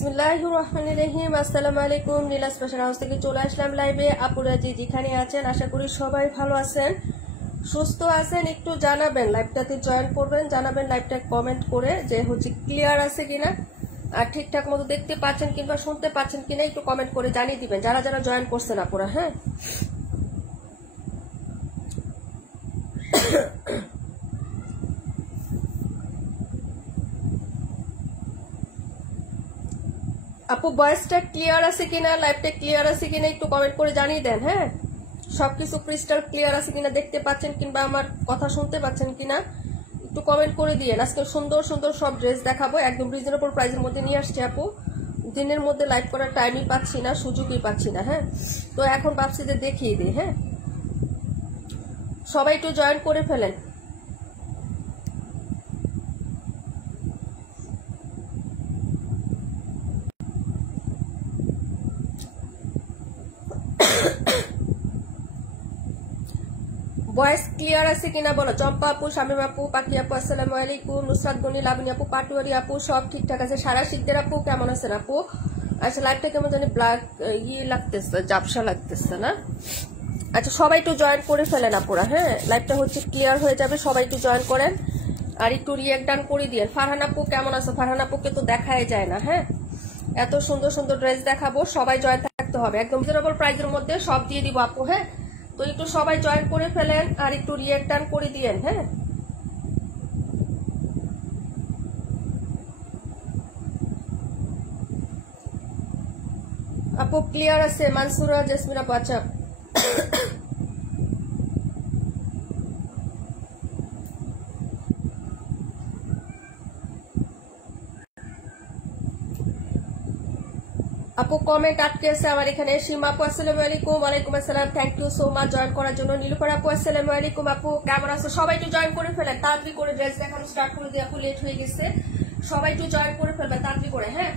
বিসমিল্লাহির রহমানির রহিম। আসসালামু আলাইকুম। নীলাস ফ্যাশন হাউস থেকে চলে আসলাম লাইভে। আপুরা যেখানে আছেন আশা করি সবাই ভালো আছেন, সুস্থ আছেন। একটু জানাবেন, লাইভটাতে জয়েন করবেন, জানাবেন লাইভটা কমেন্ট করে যে ক্লিয়ার আছে কিনা, আর ঠিকঠাক মতো দেখতে পাচ্ছেন কিংবা শুনতে পাচ্ছেন কিনা একটু কমেন্ট করে জানিয়ে দিবেন যারা যারা জয়েন করছেন আপুরা। হ্যাঁ, আপু ভয়েসটা ক্লিয়ার আছে কিনা, লাইভটা ক্লিয়ার আছে কিনা একটু কমেন্ট করে জানিয়ে দেন। হ্যাঁ, সবকিছু ক্রিস্টাল ক্লিয়ার আছে কিনা, দেখতে পাচ্ছেন কিংবা আমার কথা শুনতে পাচ্ছেন কিনা একটু কমেন্ট করে দিয়েন। আজকে সুন্দর সুন্দর সব ড্রেস দেখাবো, একদম রিজনেবল প্রাইসের মধ্যে নিয়ে আসছি আপু। দিনের মধ্যে লাইভ করার টাইমই পাচ্ছি না, সুযোগই পাচ্ছি না। হ্যাঁ, তো এখন ভাবছি যে দেখিয়ে দিই। হ্যাঁ, সবাই একটু জয়েন করে ফেলেন। ভয়েস ক্লিয়ার আছে কিনা বলো। চম্পা আপু, শামিম আপু, পাখি আপু আসসালামু আলাইকুম, নুসরাত গনি, লাবণী আপু, পাটুয়ারি আপু, সব ঠিকঠাক আছে। সারা শিকদের আপু কেমন আছেন আপু? আচ্ছা, লাইভটা কেমন জানি ব্ল্যাক লাগতেছে, জাপসা লাগতেছে না? আচ্ছা, সবাই একটু জয়েন করে ফেলেন আপুরা। হ্যাঁ, লাইভটা ক্লিয়ার হয়ে যাবে, সবাই একটু জয়েন করেন আর একটু রিঅ্যাক্ট ডান করে দিয়ে। ফারহান আপু কেমন আছো? ফারহান আপুকে তো দেখাই যায় না। হ্যাঁ, এত সুন্দর সুন্দর ড্রেস দেখাবো, সবাই জয়েন থাকতে হবে, একদম রিজনেবল প্রাইসের মধ্যে সব দিয়ে দিব আপু। হ্যাঁ, তো একটু সবাই জয়েন করে ফেলেন আর একটু রিঅ্যাক্ট ডান করে দিয়েন। হ্যাঁ, আপু ক্লিয়ার আছে? মানসুরা, জেসমিন আপু। আচ্ছা, আপু কমেন্ট আটকে আছে আমার এখানে। সীমা আপু আসসালামু আলাইকুম। ওয়ালাইকুম আসসালাম, thank you so much join করার জন্য। নীলুফার আপু আসসালামু আলাইকুম। আপু কেমন আছো? সবাই একটু জয়েন করে ফেলেন, তাড়াতাড়ি করে ড্রেস দেখানো স্টার্ট করে দিয়ে আপু, লেট হয়ে গেছে। সবাই একটু জয়েন করে ফেলবেন তাড়াতাড়ি করে। হ্যাঁ,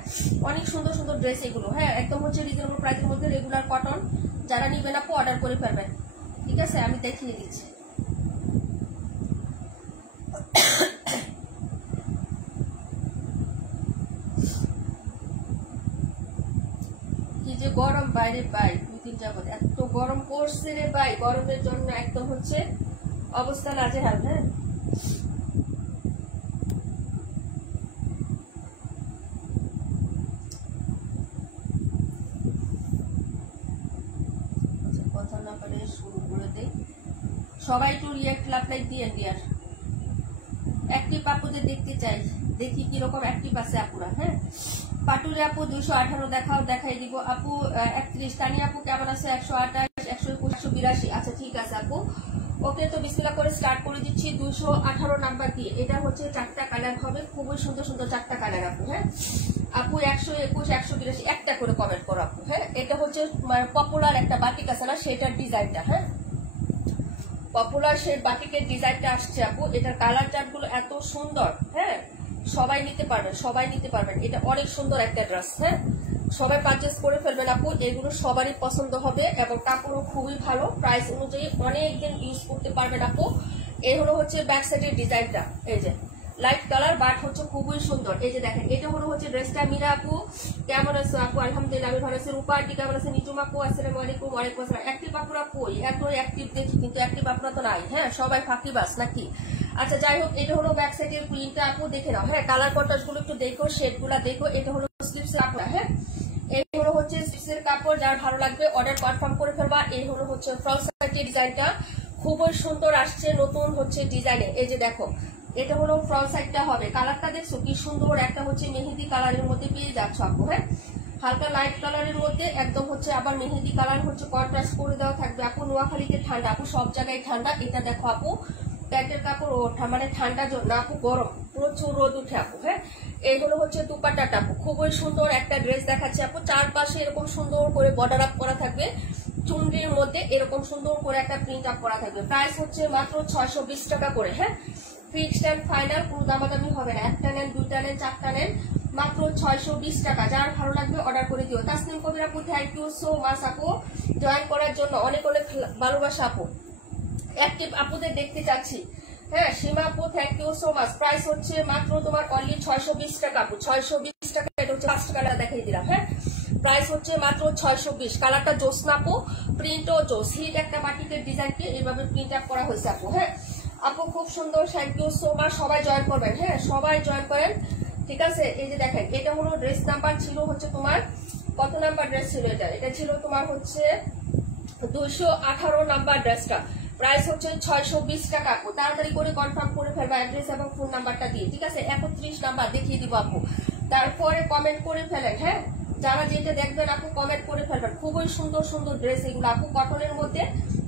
অনেক সুন্দর সুন্দর ড্রেস এগুলো। হ্যাঁ, একদম রিজনেবল প্রাইসের মধ্যে, রেগুলার কটন। যারা নিবেন আপু অর্ডার করে ফেলবেন, ঠিক আছে? আমি দেখিয়ে দিচ্ছি। কি যে গরম বাইরে ভাই, 2-3 যাবত এত গরম পড়ছে রে ভাই, গরমের জন্য একদম অবস্থা নাজেহাল। হ্যাঁ, কথা না পারে শুরু করে দেই। সবাই একটু রিঅ্যাক্ট লাইক দিয়ে দিয়ার। অ্যাক্টিভ আপুদের দেখতে চাই, দেখি কিরকম অ্যাক্টিভ আছে আপুরা। হ্যাঁ, পাটুরি আপু 218 দেখাও, দেখাই দিব আপু। 31 তানি আপু কেমন আছে? 128, 121, 182। আচ্ছা ঠিক আছে আপু, ওকে। তো বিসমিল্লাহ করে স্টার্ট করে দিচ্ছি 218 নাম্বার দিয়ে। এটা 4টা কালার হবে, খুবই সুন্দর সুন্দর 4টা কালার আপু। হ্যাঁ আপু, 121, 182 একটা করে কমেন্ট করো আপু। হ্যাঁ, এটা পপুলার একটা বাটিক আছে না, সেটার ডিজাইনটা। হ্যাঁ, পপুলার সেই বাটিকের ডিজাইনটা আসছে আপু। এটার কালার চার্টগুলো এত সুন্দর। হ্যাঁ, সবাই নিতে পারবেন, সবাই নিতে পারবেন। এটা অনেক সুন্দর একটা ড্রেস। হ্যাঁ, সবাই পারচেস করে ফেলবেন আপু, এগুলো সবারই পছন্দ হবে এবং কাপড়ও খুবই ভালো, প্রাইস অনুযায়ী অনেকদিন ইউজ করতে পারবেন আপু। এই ব্যাক সাইডের ডিজাইনটা, এই যে লাইট কালার, বাট খুবই সুন্দর। এই যে দেখেন, এটা ড্রেসটা। মীরা আপু কেমন আছো? আপু আলহামদুলিল্লাহ আমি ভালো আছি। রূপা আন্টি কেমন আছে? নিজুম আপু আসসালামু আলাইকুম। ওয়ালাইকুম আসসালাম। অ্যাক্টিভ আপুরা কই? এত অ্যাক্টিভ দেখি কিন্তু অ্যাক্টিভ আপুরা তো নাই। হ্যাঁ, সবাই ফাঁকিবাজ নাকি? আচ্ছা যাই হোক, এটা ব্যাক সাইডের প্রিন্টটা আপু, দেখে নাও। হ্যাঁ, কালার কন্ট্রাস্ট গুলো একটু দেখো, শেড গুলা দেখো। এটা স্লিপসের কাপড়। হ্যাঁ, এই স্লিপসের কাপড়, যার ভালো লাগবে অর্ডার কনফার্ম করে ফেলবা। এই ফ্রন্ট সাইডের ডিজাইনটা খুবই সুন্দর আসছে, নতুন ডিজাইনে। এই যে দেখো, এটা ফ্রন্ট সাইডটা হবে। কালারটা দেখছো কি সুন্দর, একটা মেহেদি কালারের মধ্যে পেয়ে যাচ্ছ আপু। হ্যাঁ, হালকা লাইট কালারের মধ্যে একদম আবার মেহেদি কালার কন্ট্রাস্ট করে দেওয়া থাকবে আপু। নোয়াখালীতে ঠান্ডা আপু, সব জায়গায় ঠান্ডা। এটা দেখো আপু, প্যান্টের কাপড় মানে ঠান্ডার জন্য আপু, গরম প্রচুর রোদ উঠে আপু। হ্যাঁ, এই দুপাট্টাটা আপু, খুবই সুন্দর একটা ড্রেস দেখাচ্ছে আপু। চারপাশে এরকম সুন্দর করে বর্ডার আপ করা থাকবে, চুনরির মধ্যে এরকম সুন্দর করে একটা প্রিন্ট আপ করা থাকবে। প্রাইস মাত্র 620 টাকা করে। হ্যাঁ, ফিক্সড এন্ড ফাইনাল, কোনো দামাদামি হবে না। একটা নেন, 2টা নেন, 4টা নেন, মাত্র 620 টাকা। যার ভালো লাগবে অর্ডার করে দিও। তাসনিম কবির আপু থ্যাংক ইউ সো মাচ আপু জয়েন করার জন্য, অনেক অনেক ভালোবাসা আপু। অ্যাক্টিভ আপুদের দেখতে চাচ্ছি। হ্যাঁ, সীমা আপু thank you so much. Price মাত্র তোমার অনলি 620 টাকা আপু, 620 টাকা। এটা হচ্ছে ফার্স্ট কালার দেখিয়ে দিলাম। হ্যাঁ, প্রাইস হচ্ছে মাত্র 620। কালারটা জোস না আপু, প্রিন্টও জোস। হিট একটা বাটিকের ডিজাইনকে এইভাবে প্রিন্ট আপ করা হয়েছে আপু। হ্যাঁ আপু খুব সুন্দর, থ্যাংক ইউ সো মাচ। সবাই জয়েন করবেন, হ্যাঁ সবাই জয়েন করেন, ঠিক আছে। এই যে দেখেন, এটা হলো ড্রেস নাম্বার ছিল হচ্ছে তোমার কত নাম্বার ড্রেস ছিল এটা? এটা ছিল তোমার হচ্ছে 218 নাম্বার ড্রেসটা। প্রাইস হচ্ছে 620 টাকা আপু। তাড়াতাড়ি করে কনফার্ম করে ফেলবা অ্যাড্রেস এবং ফোন নাম্বারটা দিয়ে, ঠিক আছে। 31 নাম্বার দেখিয়ে দিব আপু, তারপরে কমেন্ট করে ফেলেন। হ্যাঁ, যারা যেটা দেখবেন আপু কমেন্ট করে ফেলবেন। খুবই সুন্দর সুন্দর ড্রেস এগুলো আপু, কটনের মধ্যে,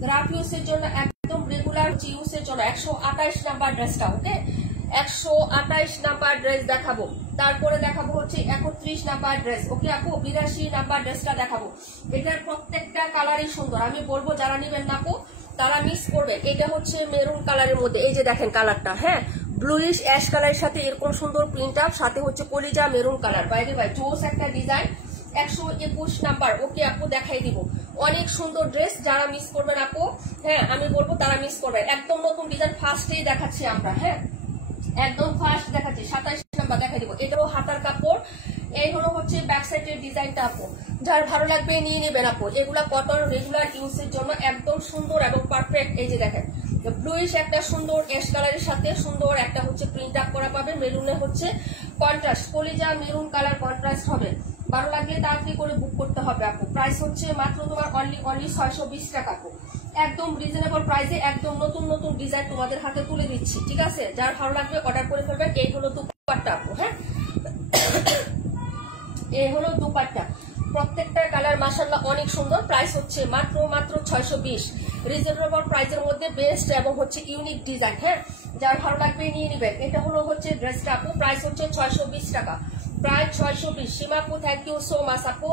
রাফ ইউজের জন্য, একদম রেগুলার ইউজের জন্য। 128 নাম্বার ড্রেসটা, ওকে 128 নাম্বার ড্রেস দেখাবো। তারপরে দেখাবো হচ্ছে 31 নাম্বার ড্রেস, ওকে আপু 82 নাম্বার ড্রেসটা দেখাবো। এটার প্রত্যেকটা কালারই সুন্দর। আমি বলবো যারা নিবেন না আপু তারা মিস করবেন। এটা হচ্ছে মেরুন কালারের মধ্যে, এই যে দেখেন কালারটা, হ্যাঁ ব্লুইশ অ্যাশ কালারের সাথে এরকম সুন্দর প্রিন্ট আপ, সাথে হচ্ছে কলিজা মেরুন কালার। বাইরে ভাই জোস একটা ডিজাইন। 121 নাম্বার, ওকে আপু দেখাই দিব। অনেক সুন্দর ড্রেস, যারা মিস করবেন আপু, হ্যাঁ আমি বলবো তারা মিস করবেন। একদম নতুন ডিজাইন ফার্স্টেই দেখাচ্ছি আমরা। হ্যাঁ একদম ফার্স্ট দেখাচ্ছি। 27 নাম্বার দেখাই দিব। এটাও হাতার কাপড়। এই হলো হচ্ছে ব্যাক সাইডের ডিজাইনটা আপু, যার ভালো লাগবে নিয়ে নেবেন আপু। এগুলা কটন রেগুলার ইউজের জন্য একদম সুন্দর এবং পারফেক্ট। এই যে দেখেন ব্লুইশ একটা সুন্দর অ্যাশ কালারের সাথে সুন্দর একটা হচ্ছে প্রিন্ট আপ করা পাবে। মেরুনে হচ্ছে কন্ট্রাস্ট, কলিজা মেরুন কালার কন্ট্রাস্ট হবে। ভালো লাগলে তাড়াতাড়ি করে বুক করতে হবে আপু। প্রাইস হচ্ছে মাত্র তোমার অনলি 620 টাকা আপু। একদম রিজনেবল প্রাইসে একদম নতুন নতুন ডিজাইন তোমাদের হাতে তুলে দিচ্ছি, ঠিক আছে। যার ভালো লাগবে অর্ডার করে ফেলবেন। এই হলো দুপাট্টা আপু। হ্যাঁ এই হলো দুপাট্টা, প্রত্যেকটা কালার মাশাআল্লাহ অনেক সুন্দর। প্রাইস হচ্ছে মাত্র 620। রিজনেবল প্রাইসের মধ্যে বেস্ট এবং হচ্ছে ইউনিক ডিজাইন। হ্যাঁ যার ভালো লাগবে নিয়ে নেবেন। এটা হলো হচ্ছে ড্রেসটা আপু, প্রাইস হচ্ছে 620 টাকা, প্রায় 620। সীমা আপু থ্যাংক ইউ সো মাচ আপু।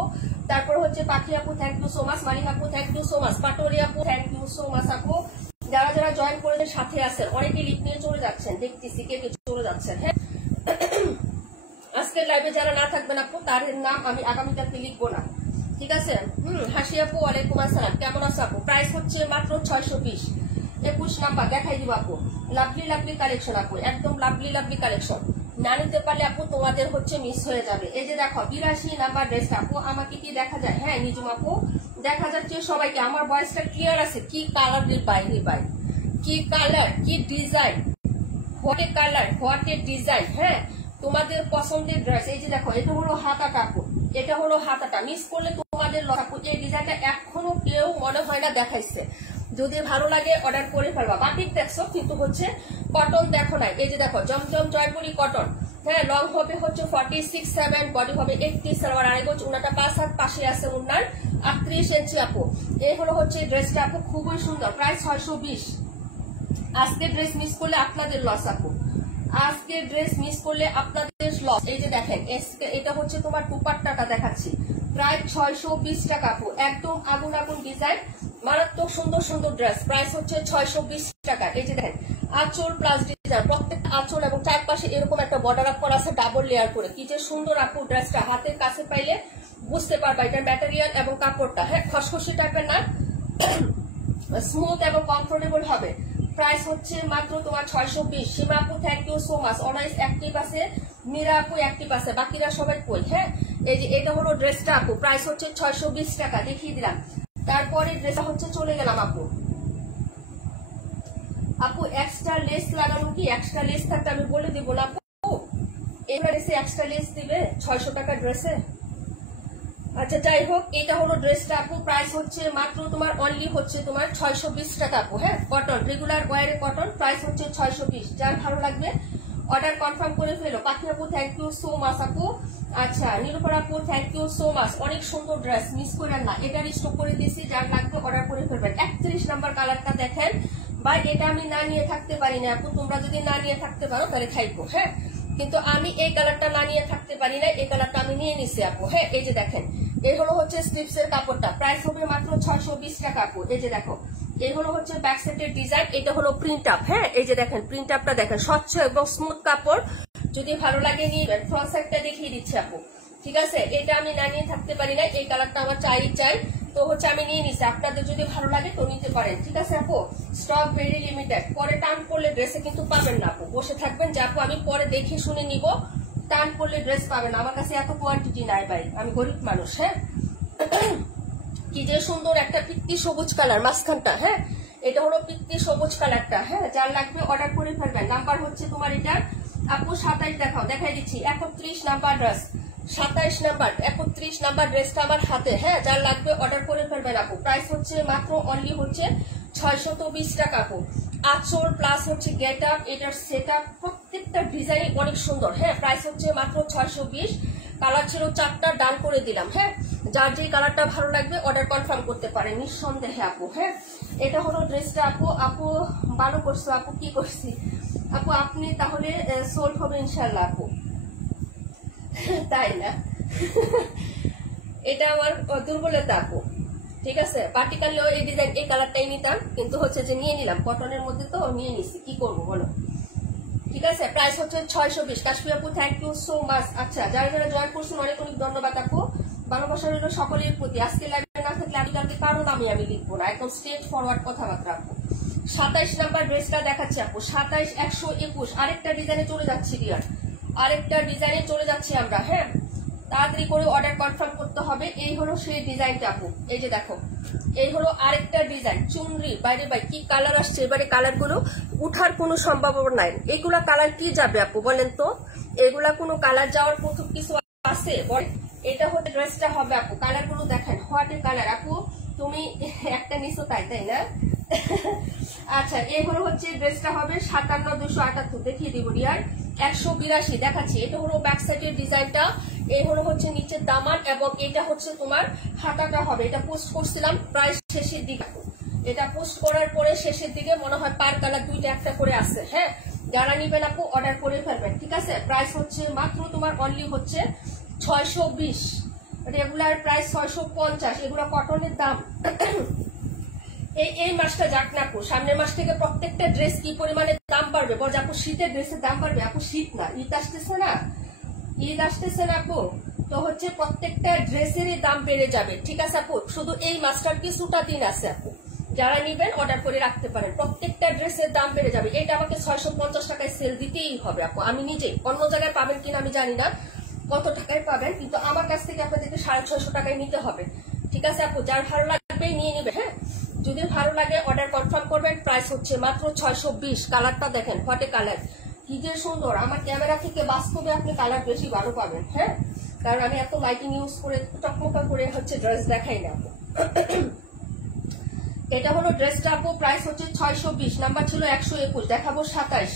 তারপর হচ্ছে পাখি আপু thank you so much, Malik আপু thank you so much, Patori আপু থ্যাংক ইউ সো মাচ আপু। যারা যারা জয়েন করে সাথে আছেন, অনেকে লিপ নিয়ে চলে যাচ্ছেন, দেখতেছি কে কে চলে যাচ্ছেন। হ্যাঁ আজকের লাইভে যারা না থাকবেন আপু তাদের নাম আমি আগামীকালকে লিখবো না, ঠিক আছে। হাসি আপু ওয়ালাইকুম আসসালাম, কেমন আছো আপু? প্রাইস হচ্ছে মাত্র 620। 21 নাম্বার দেখাই দিব আপু। লাভলি লাভলি কালেকশন আপু, একদম লাভলি লাভলি কালেকশন। না নিতে পারলে আপু তোমাদের হচ্ছে মিস হয়ে যাবে। এই যে দেখো 82 নাম্বার ড্রেসটা আপু। আমাকে কি দেখা যায়? হ্যাঁ নিজুম আপু দেখা যাচ্ছে সবাইকে। আমার ভয়েসটা ক্লিয়ার আছে? কি কালার রিবাই, কি কালার, কি design, what a colour, what a design. হ্যাঁ তোমাদের পছন্দের ড্রেস। এই যে দেখো এটা হলো হাতাটা আপু, এটা হলো হাতাটা। মিস করলে তোমাদের লস আপু। এই ডিজাইনটা এখনো কেউ মনে হয় না দেখাইছে। যদি ভালো লাগে অর্ডার করে ফেলবা। বাটিক দেখছো কিন্তু হচ্ছে কটন দেখো নাই। এই যে দেখো জমজম জয়পুরি কটন। হ্যাঁ লং হবে হচ্ছে 46-7, বডি হবে 80, সালোয়ার আড়াই গজ, উনাটা 5 হাত, পাশে আছে উনার 38 ইঞ্চি আপু। এই হলো হচ্ছে ড্রেসটা আপু, খুবই সুন্দর। প্রাইস 620। আজকে ড্রেস মিস করলে আপনাদের লস আপু, আজকে ড্রেস মিস করলে আপনাদের লস। এই যে দেখেন এটা হচ্ছে তোমার দুপাট্টাটা দেখাচ্ছি, প্রায় 620 টাকা আপু। একদম আগুন আগুন ডিজাইন, মারাত্মক সুন্দর সুন্দর ড্রেস। প্রাইস হচ্ছে 620 টাকা। এই যে দেখেন আঁচল প্লাস ডিজাইন, প্রত্যেকটা আঁচল এবং চারপাশে এরকম একটা বর্ডার আপ করা আছে ডাবল লেয়ার করে। কি যে সুন্দর আপু ড্রেসটা, হাতের কাছে পাইলে বুঝতে পারবা এটার ম্যাটেরিয়াল এবং কাপড়টা। হ্যাঁ খসখসি টাইপের না, স্মুথ এবং কমফোর্টেবল হবে। প্রাইস হচ্ছে মাত্র তোমার 620। সীমা আপু থ্যাংক ইউ সো মাচ। অনাইস অ্যাক্টিভ আছে, মীরা আপু অ্যাক্টিভ আছে, বাকিরা সবাই কই। হ্যাঁ এই যে এটা হলো ড্রেসটা আপু, প্রাইস হচ্ছে 620 টাকা, দেখিয়ে দিলাম। তারপরে ড্রেসটা হচ্ছে চলে গেলাম আপু। আপু এক্সট্রা লেস লাগানো কি? এক্সট্রা লেস থাকতে আমি বলে দিব না আপু। এবার এসে এক্সট্রা লেস দিবে 600 টাকা ড্রেসে। আচ্ছা যাই হোক, এটা হলো ড্রেসটা আপু। প্রাইস হচ্ছে মাত্র তোমার অনলি হচ্ছে তোমার 620 টাকা আপু। হ্যাঁ কটন, রেগুলার ওয়ারে কটন। প্রাইস হচ্ছে 620। যার ভালো লাগবে অর্ডার কনফার্ম করে ফেলো। পাখি আপু থ্যাংক ইউ সো মাচ আপু। আচ্ছা নীলুফার আপু থ্যাংক ইউ সো মাচ। অনেক সুন্দর ড্রেস, মিস করেন না। এটা স্টক করে দিয়েছি, যার লাগবে অর্ডার করে ফেলবেন। 31 নাম্বার কালারটা দেখেন ভাই, এটা আমি না নিয়ে থাকতে পারি না আপু। তোমরা যদি না নিয়ে থাকতে পারো তাহলে খাইবো। হ্যাঁ কিন্তু আমি এই কালারটা না নিয়ে থাকতে পারি না, এই কালারটা আমি নিয়ে নিছি আপু। হ্যাঁ এই যে দেখেন এই হলো হচ্ছে স্লিপসের কাপড়টা। প্রাইস হবে মাত্র 620 টাকা আপু। এই যে দেখো এই হলো হচ্ছে ব্যাক সাইডের ডিজাইন, এটা হলো প্রিন্ট আপ। হ্যাঁ এই যে দেখেন প্রিন্ট আপটা দেখেন, স্বচ্ছ এবং স্মুথ কাপড়। যদি ভালো লাগে নিয়ে ফ্রন্ট সাইডটা দেখিয়ে দিচ্ছি আপু, ঠিক আছে। এটা আমি না নিয়ে থাকতে পারি না, এই কালারটা আমার চাই তো হচ্ছে আমি নিয়ে নিচ্ছি। আপনাদের যদি ভালো লাগে তো নিতে পারেন, ঠিক আছে আপু। স্টক ভেরি লিমিটেড, পরে টান করলে ড্রেসে কিন্তু পাবেন না আপু। বসে থাকবেন যে আপু আমি পরে দেখে শুনে নিব, টান করলে ড্রেস পাবেন। আমার কাছে এত কোয়ান্টিটি নাই ভাই, আমি গরিব মানুষ। হ্যাঁ, কি যে সুন্দর একটা পিত্তি সবুজ কালার মাঝখানটা। হ্যাঁ, এটা হলো পিত্তি সবুজ কালারটা। হ্যাঁ, যার লাগবে অর্ডার করে ফেলবেন। নাম্বার হচ্ছে তোমার এটা আপু 27 দেখাও, দেখাই দিচ্ছি 31 নাম্বার ড্রেস, 27 নাম্বার 31 নাম্বার ড্রেসটা আমার হাতে। হ্যাঁ, যার লাগবে অর্ডার করে ফেলবেন আপু। প্রাইস হচ্ছে মাত্র অনলি হচ্ছে 620 টাকা আপু। আঁচল প্লাস হচ্ছে গেট আপ, এটার সেট আপ, প্রত্যেকটা ডিজাইন অনেক সুন্দর। হ্যাঁ, প্রাইস হচ্ছে মাত্র 620। কালার ছিল 4টা, ডান করে দিলাম। হ্যাঁ, যার যে কালারটা ভালো লাগবে অর্ডার কনফার্ম করতে পারেন নিঃসন্দেহে আপু। হ্যাঁ, এটা হলো ড্রেসটা আপু। আপু ভালো করছো আপু, কি করছি আপু, আপনি তাহলে সোল্ড হবে ইনশাল্লাহ আপু, তাই না? এটা আমার দুর্বলতা আপু, ঠিক আছে। পার্টিকুলার এই ডিজাইন এই কালারটাই নিতাম, কিন্তু হচ্ছে যে নিয়ে নিলাম, কটনের মধ্যে তো নিয়ে নিছি, কি করবো বলো, ঠিক আছে। প্রাইস হচ্ছে 620। কাশ্মীর আপু থ্যাংক ইউ সো মাচ। আচ্ছা, যারা যারা জয়েন করছেন অনেক অনেক ধন্যবাদ আপু, ভালোবাসা রইল সকলের প্রতি। আজকে লাইভে না থাকলে আমি কালকে কারো নামে আমি লিখবো না, একদম স্ট্রেট ফরওয়ার্ড কথাবার্তা আপু। 27 নাম্বার ড্রেসটা দেখাচ্ছি আপু, 27 121। আরেকটা ডিজাইনে চলে যাচ্ছি ডিয়ার, আরেকটা ডিজাইনে চলে যাচ্ছি আমরা। হ্যাঁ, তাড়াতাড়ি করে অর্ডার কনফার্ম করতে হবে। এই হলো সেই ডিজাইনটা আপু, এই যে দেখো, এই হলো আরেকটা ডিজাইন চুনরি। বাইরে বাই কি কালার আসছে, এবারে কালার গুলো উঠার কোনো সম্ভাবনা নাই। এইগুলা কালার কি যাবে আপু বলেন তো, এগুলা কোনো কালার যাওয়ার প্রথম কিছু আছে বল? এটা হচ্ছে ড্রেসটা হবে আপু, কালার গুলো দেখেন, হোয়াটের কালার আপু, তুমি একটা নিছো তাই, তাই না? আচ্ছা, এই হলো হচ্ছে ড্রেসটা হবে 57,278, দেখিয়ে দিব ডিয়ার, 182 দেখাচ্ছি। এটা হলো ব্যাক সাইডের ডিজাইনটা, এই হলো হচ্ছে নিচের দামান, এবং এটা হচ্ছে তোমার হাতাটা হবে। এটা পোস্ট করছিলাম প্রায় শেষের দিকে, এটা পোস্ট করার পরে শেষের দিকে মনে হয় পার কালার দুইটা একটা করে আছে। হ্যাঁ, যারা নিবেন আপু অর্ডার করে ফেলবেন, ঠিক আছে। প্রাইস হচ্ছে মাত্র তোমার অনলি হচ্ছে 620, রেগুলার প্রাইস 650, এগুলো কটনের দাম। এই মাসটা যাক না আপু, সামনের মাস থেকে প্রত্যেকটা ড্রেস কি পরিমাণে দাম বাড়বে বল আপু। শীতের ড্রেসের দাম বাড়বে আপু, শীত না, ঈদ আসতেছে না, ঈদ আসতেছে না আপু, তো হচ্ছে প্রত্যেকটা ড্রেসেরই দাম বেড়ে যাবে, ঠিক আছে আপু। শুধু এই মাসটার কিছুটা দিন আছে আপু, যারা নিবেন অর্ডার করে রাখতে পারেন, প্রত্যেকটা ড্রেসের দাম বেড়ে যাবে। এটা আমাকে 650 টাকায় সেল দিতেই হবে আপু। আমি নিজেই, অন্য জায়গায় পাবেন কিনা আমি জানি না কত টাকায় পাবেন, কিন্তু আমার কাছ থেকে আপনাদেরকে 650 টাকায় নিতে হবে, ঠিক আছে আপু। যার ভালো লাগবে নিয়ে নিবে। হ্যাঁ, যদি ভালো লাগে অর্ডার কনফার্ম করবেন। প্রাইস হচ্ছে মাত্র 620। কালারটা দেখেন, হোয়াটে কালার, কি যে সুন্দর। আমার ক্যামেরা থেকে বাস্তবে আপনি কালার বেশি ভালো পাবেন। হ্যাঁ, কারণ আমি এত লাইটিং ইউজ করে টকমকা করে হচ্ছে ড্রেস দেখাই না আপু। এটা হলো ড্রেসটা আপু, প্রাইস হচ্ছে 620, নাম্বার ছিল 121, দেখাবো 27।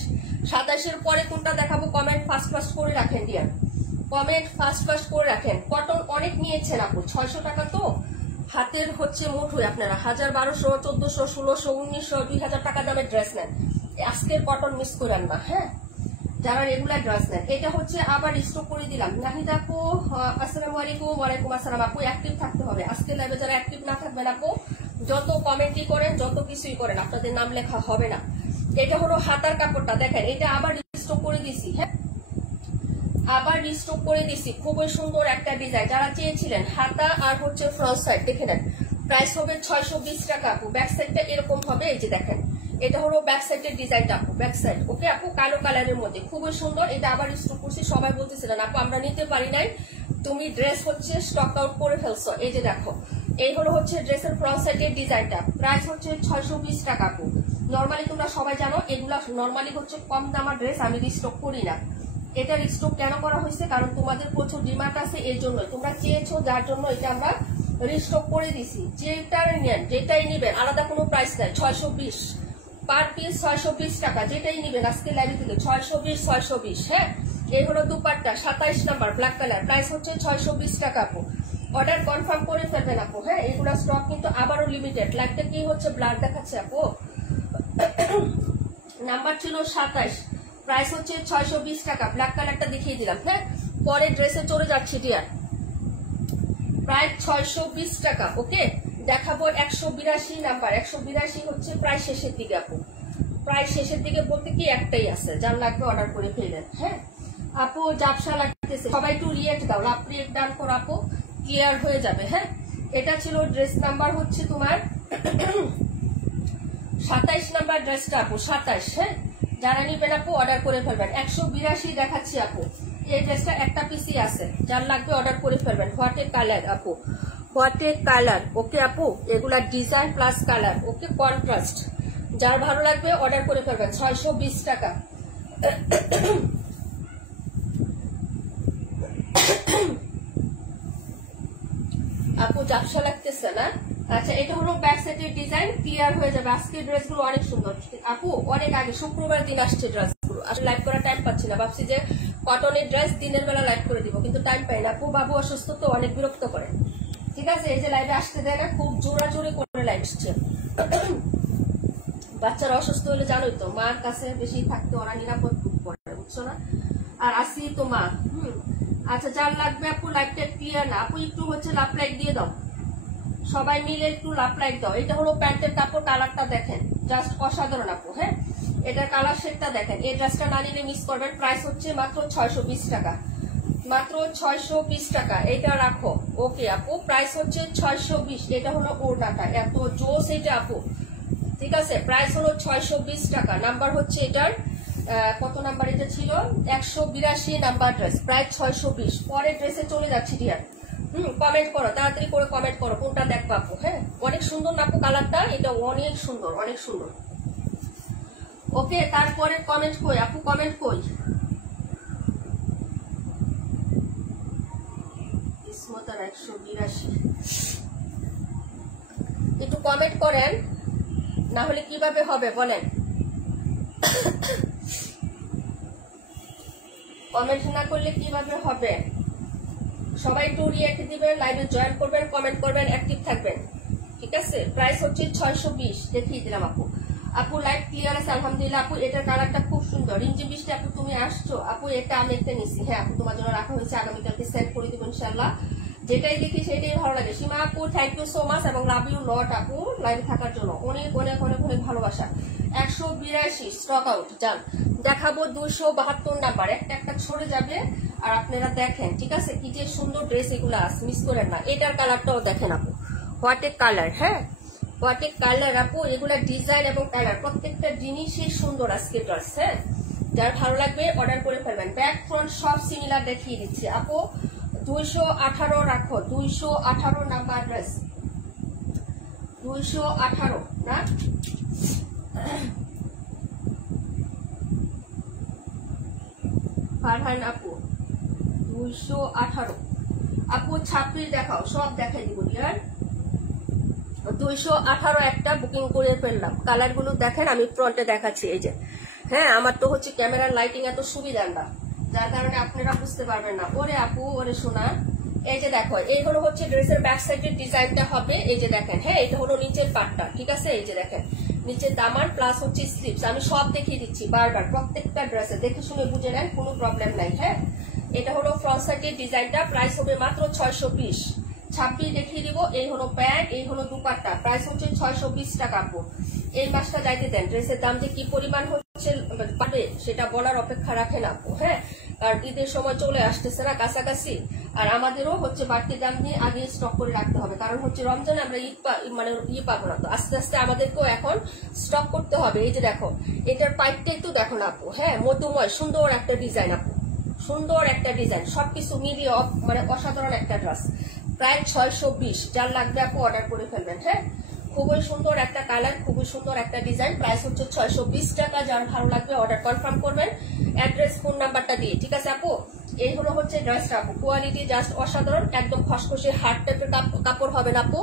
27-এর পরে কোনটা দেখাবো কমেন্ট ফার্স্ট ফার্স্ট করে রাখেন ডিয়ার, কমেন্ট ফার্স্ট ফার্স্ট করে রাখেন। কটন অনেক নিয়েছেন আপু, 600 টাকা তো হাতের হচ্ছে মুঠোয় আপনারা 1000, 1200, 1400, 1600, 1900, 2000 টাকা দামের ড্রেস নেন, আজকের কটন মিস করেন না। হ্যাঁ, যারা রেগুলার ড্রেস নেন। এটা হচ্ছে আবার স্টক করে দিলাম। নাহিদ আপু আসসালামু আলাইকুম। ওয়ালাইকুম আসসালাম আপু, অ্যাক্টিভ থাকতে হবে আজকে লাইভে। যারা অ্যাক্টিভ না থাকবেন আপু, যত কমেন্টই করেন যত কিছুই করেন আপনাদের নাম লেখা হবে না। এটা হলো হাতার কাপড়টা দেখেন, এটা আবার স্টক করে দিছি। হ্যাঁ, আবার রিস্টক করে দিছি, খুবই সুন্দর একটা ডিজাইন। যারা চেয়েছিলেন হাতা আর হচ্ছে ফ্রন্ট সাইড দেখে নেন। প্রাইস হবে 620 টাকা আপু। ব্যাক সাইডটা এরকম হবে, এই যে দেখেন, এটা হলো ব্যাক সাইডের ডিজাইনটা আপু, ব্যাক সাইড। ওকে আপু, কালো কালারের মধ্যে খুবই সুন্দর। এটা আবার স্টক করছি, সবাই বলতেছিলেন আপু আমরা নিতে পারি নাই, তুমি ড্রেস হচ্ছে স্টক আউট করে ফেলছো। এই যে দেখো, এই হলো হচ্ছে ড্রেসের ফ্রন্ট সাইডের ডিজাইনটা। প্রাইস হচ্ছে 620 টাকা আপু। নর্মালি তোমরা সবাই জানো এগুলা নর্মালি হচ্ছে কম দামার ড্রেস, আমি রিস্টক করি না। এটা রিস্টক কেন করা হয়েছে, কারণ তোমাদের প্রচুর ডিমান্ড আছে, এই জন্য তোমরা চেয়েছো, যার জন্য এটা আমরা রিস্টক করে দিছি। যেটাই নেন, যেটাই নিবেন, আলাদা কোনো প্রাইস নাই। 620 পার পিস, 620 টাকা, যেটাই নিবেন আজকে লাইভ থেকে 620, 620। হ্যাঁ, এই হলো dupatta 27 number black colour, price হচ্ছে 620 টাকা আপু। অর্ডার কনফার্ম করে ফেলবেন আপু। হ্যাঁ, এগুলো স্টক কিন্তু আবারও লিমিটেড। লাইভটা কি হচ্ছে ব্লার দেখাচ্ছে আপু। নাম্বার ছিল 27, প্রাইস হচ্ছে 620 টাকা। ব্ল্যাক কালারটা দেখিয়ে দিলাম। হ্যাঁ, পরে ড্রেসে চলে যাচ্ছি ডিয়ার, প্রায় 620 টাকা। ওকে, দেখাবো 182 নাম্বার। 182 হচ্ছে প্রায় শেষের দিকে আপু, প্রায় শেষের দিকে বলতে কি একটাই আছে, যার লাগবে অর্ডার করে ফেলেন। হ্যাঁ আপু, জাপসা লাগতেছে, সবাই একটু রিয়েক্ট দাও, লাভ রিয়েক্ট ডান করো আপু, ক্লিয়ার হয়ে যাবে। হ্যাঁ, এটা ছিল ড্রেস নাম্বার হচ্ছে তোমার 27 নাম্বার ড্রেসটা আপু, 27। হ্যাঁ, যারা নিবেন আপু অর্ডার করে ফেলবেন। 182 দেখাচ্ছি আপু, এই ড্রেসটা একটা পিসই আছে, যার লাগবে অর্ডার করে ফেলবেন। হোয়াট এ কালার আপু, হোয়াট এ কালার। ওকে আপু, এগুলা ডিজাইন প্লাস কালার, ওকে কন্ট্রাস্ট। যার ভালো লাগবে অর্ডার করে ফেলবেন। 620 টাকা। আপু ঝাপসা লাগতেছে না? আচ্ছা, এটা হলো ব্যাক সাইডের ডিজাইন, ক্লিয়ার হয়ে যাবে। আজকের ড্রেসগুলো অনেক সুন্দর আপু, অনেক আগে শুক্রবার দিন আসছে ড্রেসগুলো। আসলে লাইভ করার টাইম পাচ্ছি না, ভাবছি যে কটনের ড্রেস দিনের বেলা লাইভ করে দিব, কিন্তু টাইম পাই না। আপু বাবু অসুস্থ তো, অনেক বিরক্ত করে। ঠিক আছে, এই যে লাইভে আসতে দেয় না, খুব জোরাজোরি করে লাইভ আসছে। বাচ্চারা অসুস্থ হলে জানোই তো, মার কাছে বেশি থাকতে ওরা নিরাপদ বোধ করে, বুঝছো না? আর আসি তো মা। আচ্ছা, যার লাগবে আপু লাইভটা ক্লিয়ার না, আপু একটু হচ্ছে লাভ লাইক দিয়ে দাও, সবাই মিলে একটু লাভ লাইক দাও। এটা হলো প্যান্টের কাপড়, কালারটা দেখেন জাস্ট অসাধারণ আপু। হ্যাঁ, এটার কালার শেডটা দেখেন। এই ড্রেসটা না নিলে মিস করবেন। প্রাইস হচ্ছে মাত্র 620 টাকা, মাত্র 620 টাকা। এটা রাখো। ওকে আপু, প্রাইস হচ্ছে 620। এটা হলো ওড়নাটা, এত জোস এটা আপু। ঠিক আছে, প্রাইস হলো 620 টাকা। নাম্বার হচ্ছে এটার কত নাম্বার এটা ছিল, 182 নাম্বার ড্রেস, প্রাইস 620। পরের ড্রেসে চলে যাচ্ছি ডিয়ার। কমেন্ট করো, তাড়াতাড়ি করে কমেন্ট করো কোনটা দেখবো আপু। হ্যাঁ, অনেক সুন্দর না আপু কালারটা, এটা অনেক সুন্দর, অনেক সুন্দর। ওকে, তারপরে কমেন্ট কই আপু, কমেন্ট কই? ইসমতার 182, একটু কমেন্ট করেন, না হলে কিভাবে হবে বলেন? কমেন্ট না করলে কিভাবে হবে? সবাই একটু রিঅ্যাক্ট দিবেন, লাইভে জয়েন করবেন, কমেন্ট করবেন, অ্যাক্টিভ থাকবেন। ঠিক আছে, প্রাইস হচ্ছে 620, দেখিয়ে দিলাম আপু। আপু লাইভ ক্লিয়ার আছে আলহামদুলিল্লাহ। আপু এটার কালারটা খুব সুন্দর। রিমঝিম বৃষ্টি আপু তুমি আসছো? আপু এটা আমি একটা নিচ্ছি। হ্যাঁ আপু, তোমার জন্য রাখা হয়েছে, আগামীকালকে সেন্ড করে দিব ইনশাল্লাহ। যেটাই দেখি সেটাই ভালো লাগে। সীমা আপু থ্যাংক ইউ সো মাচ এবং লাভ ইউ লট আপু লাইভে থাকার জন্য, অনেক অনেক অনেক অনেক ভালোবাসা। 182 স্টক আউট। যান দেখাবো 272 নাম্বার, একটা একটা ছড়ে যাবে আর আপনারা দেখেন। ঠিক আছে, কি যে সুন্দর ড্রেস এগুলো আছে, মিস করেন না। এটার কালারটাও দেখেন আপু, হোয়াট এ কালার। হ্যাঁ, হোয়াট এ কালার আপু, এগুলা ডিজাইন এবং কালার প্রত্যেকটা জিনিসই সুন্দর আজকে ড্রেস। হ্যাঁ, যার ভালো লাগবে অর্ডার করে ফেলবেন। ব্যাক ফ্রন্ট সব সিমিলার দেখিয়ে দিচ্ছি আপু। 218 রাখো, 218 নাম্বার ড্রেস, 218 না? ফারহান আপু 218 আপু। 26 দেখাও, সব দেখাই দিব ডিয়ার। 218 একটা বুকিং করে ফেললাম। কালার গুলো দেখেন, আমি ফ্রন্টে দেখাচ্ছি। এই যে হ্যাঁ, আমার তো হচ্ছে ক্যামেরার লাইটিং এত সুবিধা না, যার কারণে আপনারা বুঝতে পারবেন না। ওরে আপু, ওরে শোনা, এই যে দেখো, এই হলো হচ্ছে ড্রেসের ব্যাক সাইডের ডিজাইনটা হবে। এই যে দেখেন, হ্যাঁ এটা হলো নিচের পাটটা। ঠিক আছে, এই যে দেখেন নিচের দামান প্লাস হচ্ছে স্লিপস। আমি সব দেখিয়ে দিচ্ছি বারবার, প্রত্যেকটা ড্রেসে দেখে শুনে বুঝে নেন, কোনো প্রবলেম নাই। হ্যাঁ, এটা হলো ফ্রন্ট সাইডের ডিজাইনটা, প্রাইস হবে মাত্র 620। 26 দেখিয়ে দিব। এই হলো প্যান্ট, এই হলো দুপাট্টা, প্রাইস হচ্ছে 620 টাকা আপু। এই মাসটা যাইতে দেন, ড্রেসের দাম যে কি পরিমাণ হচ্ছে পাবে সেটা বলার অপেক্ষা রাখেন আপু। হ্যাঁ, কারণ ঈদের সময় চলে আসতেছে না কাছাকাছি, আর আমাদেরও হচ্ছে বাড়তি দাম দিয়ে আগে স্টক করে রাখতে হবে, কারণ হচ্ছে রমজানে আমরা ঈদ মানে পাবো না, তো আস্তে আস্তে আমাদেরকেও এখন স্টক করতে হবে। এই যে দেখো, এটার পাইপটা একটু দেখো না আপু। হ্যাঁ, মধুময় সুন্দর একটা ডিজাইন আপু, সুন্দর একটা ডিজাইন, সবকিছু মিলিয়ে মানে অসাধারণ একটা ড্রেস। প্রায় 620। যার লাগবে আপু অর্ডার করে ফেলবেন। হ্যাঁ, খুবই সুন্দর একটা কালার, খুবই সুন্দর একটা ডিজাইন, প্রাইস হচ্ছে 620 টাকা। যার ভালো লাগবে অর্ডার কনফার্ম করবেন অ্যাড্রেস ফোন নাম্বারটা দিয়ে। ঠিক আছে আপু, এই হলো হচ্ছে ড্রেসটা আপু। কোয়ালিটি জাস্ট অসাধারণ, একদম খসখসে হার্ড টাইপের কাপড় হবে না আপু,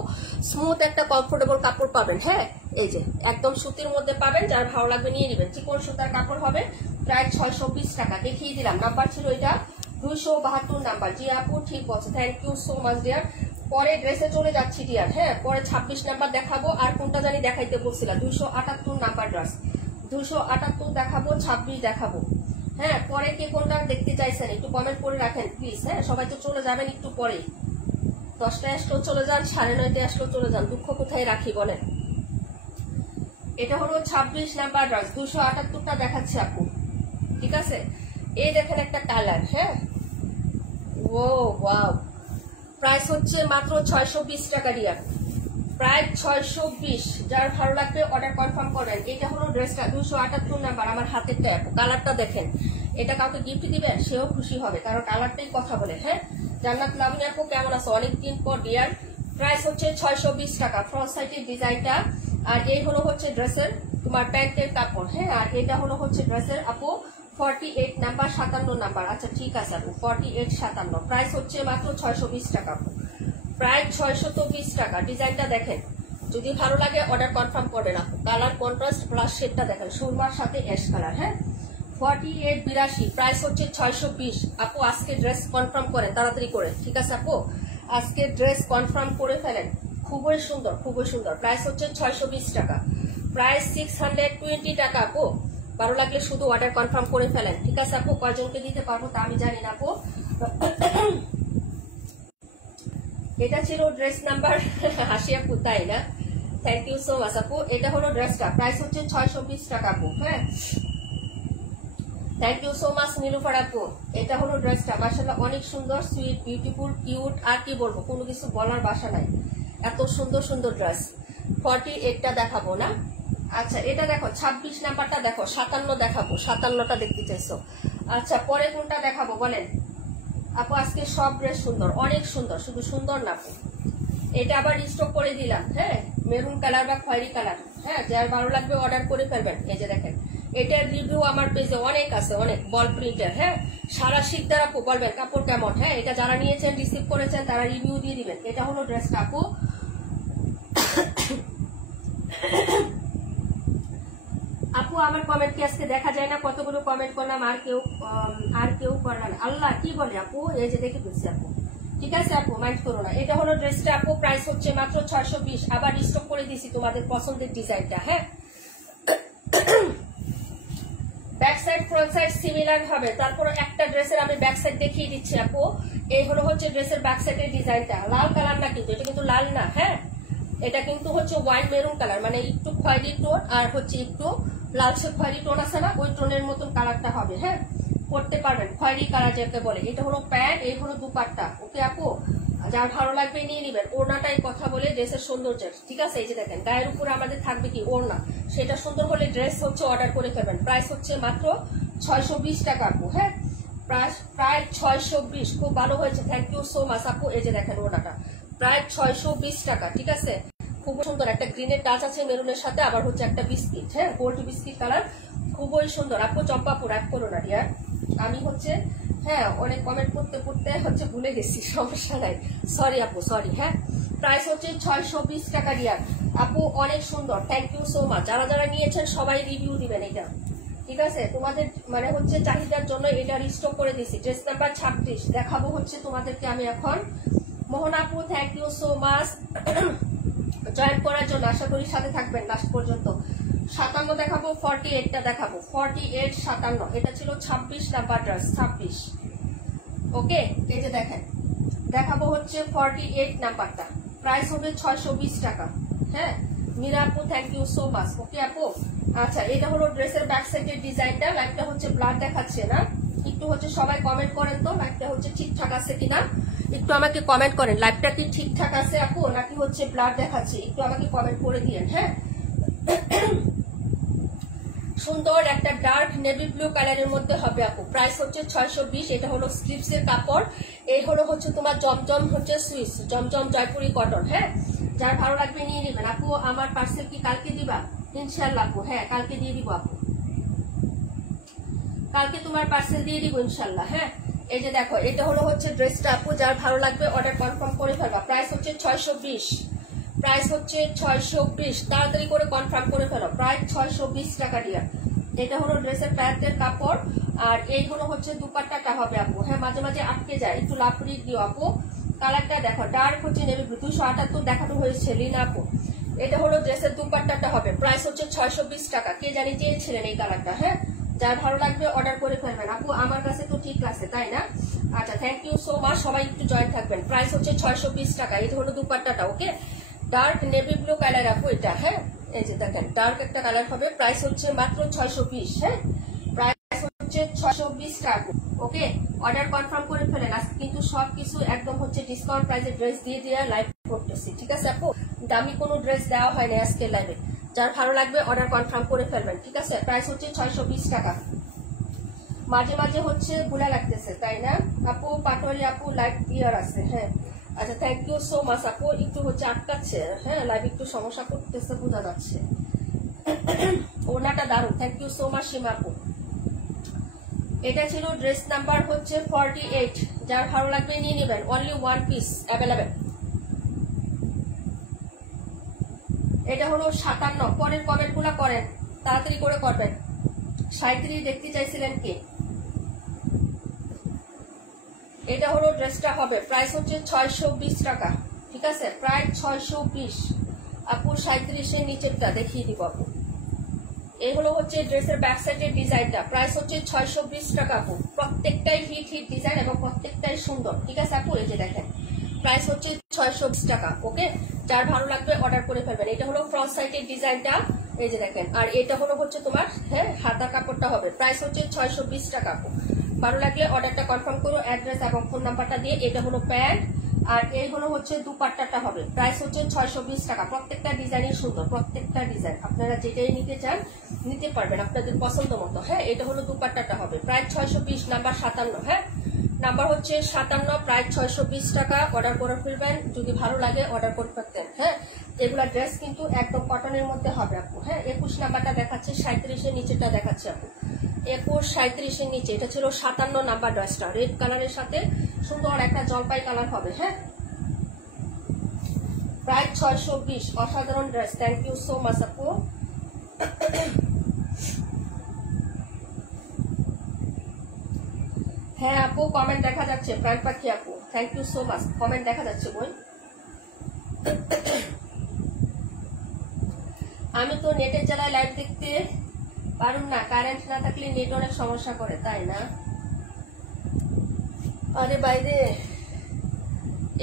স্মুথ একটা কমফোর্টেবল কাপড় পাবেন। হ্যাঁ, এই যে একদম সুতির মধ্যে পাবেন, যার ভালো লাগবে নিয়ে নেবেন। চিকন সুতার কাপড় হবে, প্রায় 620 টাকা। দেখিয়ে দিলাম, নাম্বার ছিল এটা 272 নাম্বার। জি আপু ঠিক বলছে, thank you so much dear. পরে ড্রেসে চলে যাচ্ছি ডিয়ার। হ্যাঁ, পরে 26 নাম্বার দেখাবো, আর কোনটা জানি দেখাইতে বলছিলাম, 278 নাম্বার ড্রেস, 278 দেখাবো, 26 দেখাবো। হ্যাঁ, পরে কে কোনটা দেখতে চাইছেন একটু কমেন্ট করে রাখেন প্লিজ। হ্যাঁ, সবাই তো চলে যাবেন একটু পরে, 10টায় আসলেও চলে যান, 9:30 আসলেও চলে যান, দুঃখ কোথায় রাখি বলেন। এটা হলো 26 নাম্বার ড্রেস, 278টা দেখাচ্ছে আপু। ঠিক আছে, এই দেখেন একটা কালার। হ্যাঁ, ও ওয়াও, প্রাইস হচ্ছে মাত্র 620 টাকা ডিয়ার, প্রাইস 620। যার ভালো লাগবে অর্ডার কনফার্ম করেন। এটা হলো ড্রেসটা 278 নাম্বার, আমার হাতের ট্যাপ। কালারটা দেখেন, এটা কাউকে গিফট দিবেন সেও খুশি হবে, কারণ কালারটাই কথা বলে। হ্যাঁ, জান্নাত লাবনী আপু কেমন আছো? অনেকদিন পর ডিয়ার। প্রাইস হচ্ছে 620 টাকা, ফ্রন্ট সাইডের ডিজাইনটা। আর এই হলো হচ্ছে ড্রেসের তোমার প্যান্টের কাপড়। হ্যাঁ, আর এটা হলো হচ্ছে ড্রেসের আপু 48 নাম্বার, 57 নাম্বার। আচ্ছা ঠিক আছে আপু, 48 57। প্রাইস হচ্ছে মাত্র 620 টাকা আপু, প্রাইস 620 টাকা। ডিজাইনটা দেখেন, যদি ভালো লাগে অর্ডার কনফার্ম করবেন আপু। কালার কন্ট্রাস্ট প্লাস শেডটা দেখেন, সুরমার সাথে অ্যাশ কালার। হ্যাঁ, 48 82, প্রাইস হচ্ছে 620 আপু। আজকে ড্রেস কনফার্ম করেন তাড়াতাড়ি করে, ঠিক আছে আপু? আজকে ড্রেস কনফার্ম করে ফেলেন, খুবই সুন্দর খুবই সুন্দর। প্রাইস হচ্ছে 620 টাকা, প্রাইস 620 টাকা আপু। ভালো লাগলে শুধু অর্ডার কনফার্ম করে ফেলেন, ঠিক আছে আপু? কয়জনকে দিতে পারবো তা আমি জানি না আপু। এটা ছিল ড্রেস নাম্বার হাসি আপু, তাই না? থ্যাংক ইউ সো মাচ আপু। এটা হলো ড্রেসটা, প্রাইস হচ্ছে 620 টাকা আপু। হ্যাঁ, thank you so much Nilufar আপু। এটা হলো ড্রেসটা, মাশাআল্লাহ অনেক সুন্দর, সুইট, বিউটিফুল, কিউট। আর কি বলবো, কোনো কিছু বলার ভাষা নাই, এত সুন্দর সুন্দর ড্রেস। 48টা দেখাবো না? আচ্ছা এটা দেখো 26 নাম্বারটা দেখো, 57 দেখাবো, 57টা দেখতে চাইছো। আচ্ছা পরে কোনটা দেখাবো বলেন আপু? আজকে সব ড্রেস সুন্দর, অনেক সুন্দর, শুধু সুন্দর না আপু। এটা আবার স্টক করে দিলাম। হ্যাঁ, মেরুন কালার বা খয়েরি কালার। হ্যাঁ, যার ভালো লাগবে অর্ডার করে ফেলবেন। এই যে দেখেন, এটার রিভিউ আমার পেজে অনেক আছে, অনেক বল প্রিন্টের। হ্যাঁ, সারা শিকদার আপু বলবেন কাপড় কেমন। হ্যাঁ, এটা যারা নিয়েছেন রিসিভ করেছেন তারা রিভিউ দিয়ে দিবেন। এটা হলো ড্রেসটা আপু। আপু আমার কমেন্ট কি আজকে দেখা যায় না? কতগুলো কমেন্ট করলাম, আর কেউ করলাম। আল্লাহ কি বলে আপু? এই যে দেখে ফেলছি আপু, ঠিক আছে আপু, মাইন্ড করো না। এটা হলো ড্রেসটা আপু, প্রাইস হচ্ছে মাত্র 620। আবার স্টক করে দিয়েছি তোমাদের পছন্দের ডিজাইনটা। হ্যাঁ, back side front side similar হবে। তারপর একটা ড্রেসের আমি ব্যাক সাইড দেখিয়ে দিচ্ছি আপু। এই হলো হচ্ছে ড্রেসের ব্যাক সাইডের ডিজাইনটা। লাল কালার না কিন্তু, এটা কিন্তু লাল না। হ্যাঁ, এটা কিন্তু হচ্ছে ওয়াইন মেরুন কালার, মানে একটু খয়েরি টোন আর হচ্ছে একটু লালচে খয়েরি টোন আছে না, ওই টোনের মতন কালারটা হবে। হ্যাঁ, পড়তে পারবেন, খয়েরি কালার যেটা বলে। এটা হলো প্যান্ট, এই হলো দুপাট্টা। ওকে আপু, যার ভালো লাগবে নিয়ে নিবেন। ওড়নাটাই কথা বলে ড্রেসের সৌন্দর্য, ঠিক আছে? এই যে দেখেন, গায়ের উপরে আমাদের থাকবে কি ওড়না, সেটা সুন্দর হলে ড্রেস হচ্ছে অর্ডার করে ফেলবেন। প্রাইস হচ্ছে মাত্র 620 টাকা আপু। হ্যাঁ, প্রায় 620, খুব ভালো হয়েছে, থ্যাংক ইউ সো মাচ আপু। এই যে দেখেন ওড়নাটা প্রায় 620 টাকা, ঠিক আছে? খুব সুন্দর, একটা গ্রিনের টাচ আছে মেরুনের সাথে, আবার হচ্ছে একটা বিস্কিট। হ্যাঁ, গোল্ড বিস্কিট কালার, খুবই সুন্দর আপু। চম্পাপুর এক করো না ডিয়ার, আমি হচ্ছে হ্যাঁ অনেক কমেন্ট করতে করতে হচ্ছে ভুলে গেছি, সমস্যা নাই, সরি আপু সরি। হ্যাঁ, প্রাইস হচ্ছে 620 টাকা ডিয়ার আপু, অনেক সুন্দর, থ্যাংক ইউ সো মাচ। যারা যারা নিয়েছেন সবাই রিভিউ দিবেন এটা, ঠিক আছে? তোমাদের মানে হচ্ছে চাহিদার জন্য এটা রিস্টক করে দিছি। ড্রেস নাম্বার 26 দেখাবো হচ্ছে তোমাদেরকে আমি এখন। মোহন আপু thank you so much join করার জন্য, আশা করি সাথে থাকবেন লাস্ট পর্যন্ত। 57 দেখাবো, 48টা দেখাবো, 48 57। এটা ছিল 26 নাম্বার ড্রেস, 26। ওকে, এই যে দেখেন, দেখাবো হচ্ছে 48 নাম্বারটা, প্রাইস হবে 620 টাকা। হ্যাঁ, মীরা আপু থ্যাংক ইউ সো মাচ। ওকে আপু, আচ্ছা এটা হলো ড্রেসের ব্যাক সাইডের ডিজাইনটা। লাইকটা হচ্ছে ব্লাড দেখাচ্ছে না, একটু হচ্ছে সবাই কমেন্ট করেন তো লাইকটা হচ্ছে ঠিকঠাক আছে কিনা, একটু আমাকে কমেন্ট করেন। লাইভটা কি ঠিকঠাক আছে আপু, নাকি হচ্ছে ব্লাড দেখাচ্ছে? একটু আমাকে কমেন্ট করে দিয়েন। হ্যাঁ, সুন্দর একটা ডার্ক নেভি ব্লু কালারের মধ্যে হবে আপু, প্রাইস হচ্ছে 620। এটা হলো স্লিপস এর কাপড়, এই হলো হচ্ছে তোমার জমজম হচ্ছে সুইস, জমজম জয়পুরি কটন। হ্যাঁ, যার ভালো লাগবে নিয়ে নেবেন আপু। আমার পার্সেল কি কালকে দিবা? ইনশাল্লাহ আপু, হ্যাঁ কালকে দিয়ে দিব আপু, কালকে তোমার পার্সেল দিয়ে দিব ইনশাল্লাহ। হ্যাঁ, এই যে দেখো, এটা হলো হচ্ছে ড্রেসটা আপু, যার ভালো লাগবে অর্ডার কনফার্ম করে ফেলবা। প্রাইস হচ্ছে 620, প্রাইস হচ্ছে 620, তাড়াতাড়ি করে কনফার্ম করে ফেলো। প্রাইস 620 টাকা দিয়া। এটা হলো ড্রেসের প্যান্টের কাপড়, আর এই হলো হচ্ছে দুপাট্টাটা হবে আপু। হ্যাঁ, মাঝে মাঝে আটকে যায়, একটু লাফড়ি দিও আপু। কালারটা দেখো, ডার্ক হচ্ছে নেভি ব্লু, 278 দেখানো হয়েছে লিনা আপু। এটা হলো ড্রেসের দুপাট্টাটা হবে, প্রাইস হচ্ছে 620 টাকা। কে জানি চেয়েছিলেন এই কালারটা। হ্যাঁ, যার ভালো লাগবে অর্ডার করে ফেলবেন আপু। আমার কাছে তো ঠিক আছে, তাই না? আচ্ছা, থ্যাংক ইউ সো মাচ, সবাই একটু জয়েন থাকবেন। প্রাইস হচ্ছে 620 টাকা। এটা হলো দুপাট্টাটা। ওকে, ডার্ক নেভি ব্লু কালার আপু এটা। হ্যাঁ, এই যে দেখেন, ডার্ক একটা কালার হবে, প্রাইস হচ্ছে মাত্র 620। হ্যাঁ, প্রাইস হচ্ছে 620 টাকা। ওকে, অর্ডার কনফার্ম করে ফেলেন। আজকে কিন্তু সবকিছু একদম হচ্ছে ডিসকাউন্ট প্রাইসে ড্রেস দিয়ে দিয়ে লাইভ করতেছি, ঠিক আছে আপু? দামি কোনো ড্রেস দেওয়া হয়নি আজকের লাইভে। যার ভালো লাগবে অর্ডার কনফার্ম করে ফেলবেন, ঠিক আছে? প্রাইস হচ্ছে 620 টাকা। মাঝে মাঝে হচ্ছে ভুলা লাগতেছে, তাই না আপু? পাটোয়ারি আপু লাইভ ক্লিয়ার আছে, হ্যাঁ। আচ্ছা, থ্যাংক ইউ সো মাচ আপু। একটু হচ্ছে আটকাচ্ছে, হ্যাঁ, লাইভ একটু সমস্যা করতেছে, বোঝা যাচ্ছে। ওনাটা দারুণ, থ্যাংক ইউ সো মাচ সীমা আপু। এটা ছিল ড্রেস নাম্বার হচ্ছে 48। যার ভালো লাগবে নিয়ে নেবেন, অনলি 1 পিস অ্যাভেলেবেল। এটা হলো 57। পরের কমেন্ট গুলা করেন, তাড়াতাড়ি করে করবেন। 37 দেখতে চাইছিলেন কি? এটা হলো ড্রেসটা হবে, প্রাইস হচ্ছে 620 টাকা, ঠিক আছে? প্রায় 620। আপু 37 এর নিচেরটা দেখিয়ে দিব আপু। এই হলো হচ্ছে ড্রেসের ব্যাক সাইডের ডিজাইনটা, প্রাইস হচ্ছে 620 টাকা আপু। প্রত্যেকটাই হিট ডিজাইন এবং প্রত্যেকটাই সুন্দর, ঠিক আছে আপু? এই যে দেখেন, প্রাইস হচ্ছে 620 টাকা। ওকে, যার ভালো লাগবে অর্ডার করে ফেলবেন। এটা হলো ফ্রন্ট সাইডের ডিজাইনটা, এই যে দেখেন। আর এটা হলো হচ্ছে তোমার, হ্যাঁ, হাতা কাপড়টা হবে, প্রাইস হচ্ছে 620 টাকা আপু। ভালো লাগলে অর্ডারটা কনফার্ম করো, অ্যাড্রেস এবং ফোন নাম্বারটা দিয়ে। এটা হলো প্যান্ট, আর এই হলো হচ্ছে দুপাট্টাটা হবে, প্রাইস হচ্ছে 620 টাকা। প্রত্যেকটা ডিজাইনই সুন্দর, প্রত্যেকটা ডিজাইন আপনারা যেটাই নিতে চান নিতে পারবেন আপনাদের পছন্দ মতো, হ্যাঁ। এটা হলো দুপাট্টাটা হবে, প্রায় 620, নাম্বার 57, হ্যাঁ, নাম্বার হচ্ছে 57, প্রায় 620 টাকা। অর্ডার করে ফেলবেন, যদি ভালো লাগে অর্ডার করে ফেলতেন, হ্যাঁ। এগুলা ড্রেস কিন্তু একদম কটনের মধ্যে হবে আপু, হ্যাঁ। 21 নাম্বারটা দেখাচ্ছে, 37 এর নিচেটা দেখাচ্ছে আপু। 21, 37 এর নিচে। এটা ছিল 57 নাম্বার ড্রেসটা, রেড কালারের সাথে সুন্দর একটা জলপাই কালার হবে, হ্যাঁ। প্রায় 620, অসাধারণ dress. Thank you so much আপু। হ্যাঁ আপু, কমেন্ট দেখা যাচ্ছে, প্রাণ পাখি আপু, thank you so much. Comment দেখা যাচ্ছে বই। আমি তো নেটের জ্বালায় লাইভ দেখতে পারুন না, কারেন্ট না থাকলে নেট অনেক সমস্যা করে, তাই না? আরে বাইরে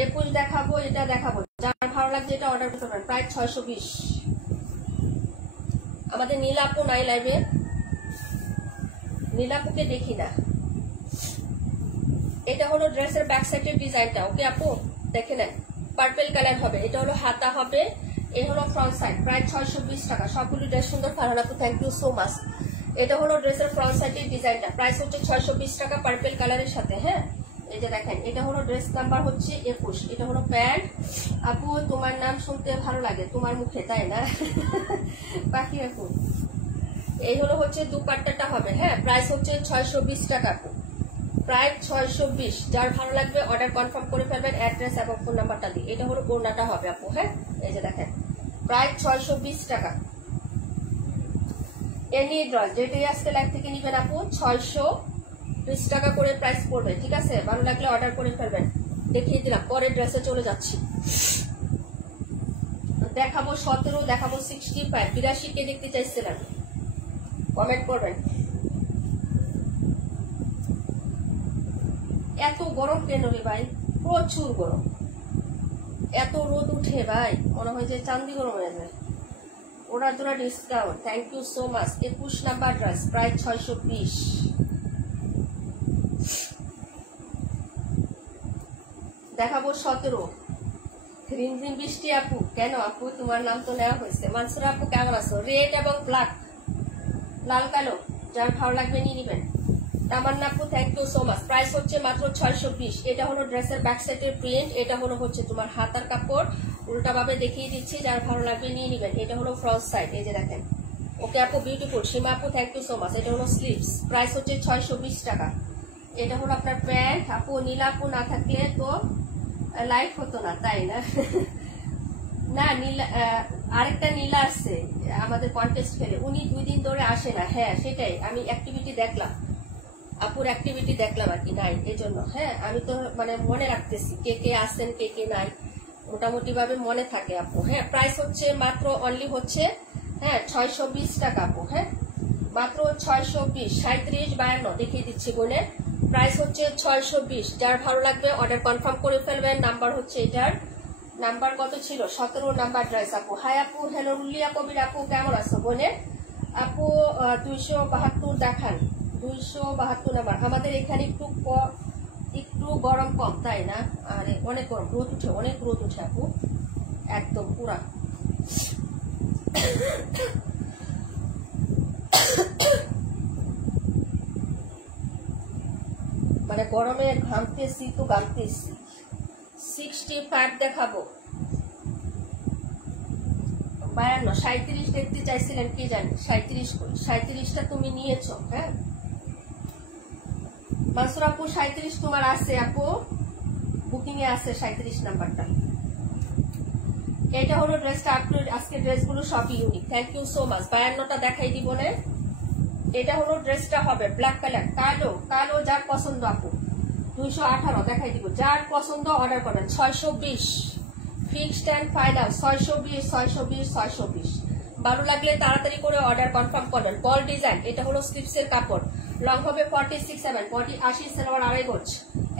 21 দেখাবো, এটা দেখাবো, যার ভালো লাগছে এটা অর্ডার করতে পারেন। প্রায় 620। আমাদের নীলাপু নাই লাইভে, নীলাপুকে দেখি না। এটা হলো ড্রেসের ব্যাক সাইডের ডিজাইনটা, ওকে আপু দেখে নেন, পার্পল কালার হবে। এটা হলো হাতা হবে, এই হলো ফ্রন্ট সাইড, প্রায় 620 টাকা। সবগুলো ড্রেস সুন্দর, ফারহান আপু থ্যাংক ইউ সো মাচ। এটা হলো ড্রেসের ফ্রন্ট সাইডের ডিজাইনটা, প্রাইস হচ্ছে 620 টাকা, পার্পল কালারের সাথে, হ্যাঁ। এই যে দেখেন, এটা হলো ড্রেস নাম্বার হচ্ছে 21। এটা হলো প্যান্ট। আপু তোমার নাম শুনতে ভালো লাগে তোমার মুখে, তাই না? বাকি আপু, এই হলো হচ্ছে দুপাট্টাটা হবে, হ্যাঁ। প্রাইস হচ্ছে 620 টাকা আপু, প্রায় 620। যার ভালো লাগবে অর্ডার কনফার্ম করে ফেলবেন, অ্যাড্রেস এবং ফোন নাম্বারটা দিয়ে। এটা হলো ওড়নাটা হবে আপু, হ্যাঁ। এই যে দেখেন, প্রায় 620 টাকা। এনি ড্রেস যেটাই আজকে লাইভ থেকে নিবেন আপু, 620 টাকা করে প্রাইস পড়বে, ঠিক আছে? ভালো লাগলে অর্ডার করে ফেলবেন। দেখিয়ে দিলাম, পরের ড্রেসে চলে যাচ্ছি। দেখাবো 17, দেখাবো 65, 82 কে দেখতে চাইছিলেন কমেন্ট করবেন। এত গরম কেন রে ভাই? প্রচুর গরম, এত রোদ উঠে ভাই, মনে হয় যে চান্দি গরম হয়ে যায়। ওরা তোরা discount, thank you so much. 21 number dress, প্রায় 620। দেখাবো 17, রিমঝিম বৃষ্টি আপু। কেন আপু, তোমার নাম তো নেওয়া হয়েছে। মানসুরা আপু কেমন আছো? রেড এবং ব্ল্যাক, লাল কালো, যার ভালো লাগবে নিয়ে নিবেন। তামান্না আপু thank you so much. Price হচ্ছে মাত্র 620। এটা হলো ড্রেসের ব্যাক সাইডের প্রিন্ট, এটা হলো হচ্ছে তোমার হাতার কাপড়, উল্টা ভাবে দেখিয়ে দিচ্ছি, যার ভালো লাগবে নিয়ে নিবেন। এটা হলো ফ্রন্ট সাইড, এই যে দেখেন। ওকে আপু, বিউটিফুল। সীমা আপু থ্যাংক ইউ সো মাচ। এটা হলো স্লিভস, প্রাইস হচ্ছে 620 টাকা। এটা হলো আপনার প্যান্ট আপু। নীলা আপু না থাকলে তো লাইভ হতো না, তাই না? না নীলা, আরেকটা নীলা আসছে আমাদের কন্টেস্ট ফেলে, উনি 2 দিন ধরে আসে না, হ্যাঁ সেটাই। আমি অ্যাক্টিভিটি দেখলাম, আপুর অ্যাক্টিভিটি দেখলাম আর কি, নাই এজন্য, হ্যাঁ। আমি তো মানে মনে রাখতেছি কে কে আসছেন কে কে নাই, মোটামুটি ভাবে মনে থাকে আপু, হ্যাঁ। প্রাইস হচ্ছে মাত্র অনলি হচ্ছে, হ্যাঁ, 620 টাকা আপু, হ্যাঁ, মাত্র 620। 37, 52 দেখিয়ে দিচ্ছি বোনের। প্রাইস হচ্ছে 620। যার ভালো লাগবে অর্ডার কনফার্ম করে ফেলবেন। নাম্বার হচ্ছে এটার, নাম্বার কত ছিল? 17 নাম্বার ড্রেস আপু। হাই আপু, হ্যালো রুলিয়া কবির আপু কেমন আছো বোনের? আপু 272 দেখান, 272 নাম্বার। আমাদের এখানে একটু গরম কম, তাই না? আরে অনেক গরম, রোদ উঠে, অনেক রোদ উঠে আপু, একদম পুরা মানে গরমে ঘামতেছি তো ঘামতেছি। 65 দেখাবো, 52, 37 দেখতে চাইছিলেন কে জানি, 37 কই, 37টা তুমি নিয়েছো। হ্যাঁ মাসুর আপু 37 তোমার আছে আপু, বুকিং এ আছে 37 নাম্বারটা। এটা হলো ড্রেসটা। আপনার আজকে ড্রেসগুলো সবই unique, thank you so much. 52টা দেখাই দিব না। এটা হলো ড্রেসটা হবে ব্ল্যাক কালার, কালো কালো, যার পছন্দ আপু 218 দেখাই দিব, যার পছন্দ অর্ডার করবেন। 620 ফিক্সড এন্ড ফাইনাল, 620 620 620। ভালো লাগলে তাড়াতাড়ি করে অর্ডার কনফার্ম করবেন। বল ডিজাইন, এটা হলো স্লিপসের কাপড়, লং হবে 46/7, বডি 80, সালোয়ার 2.5 গজ,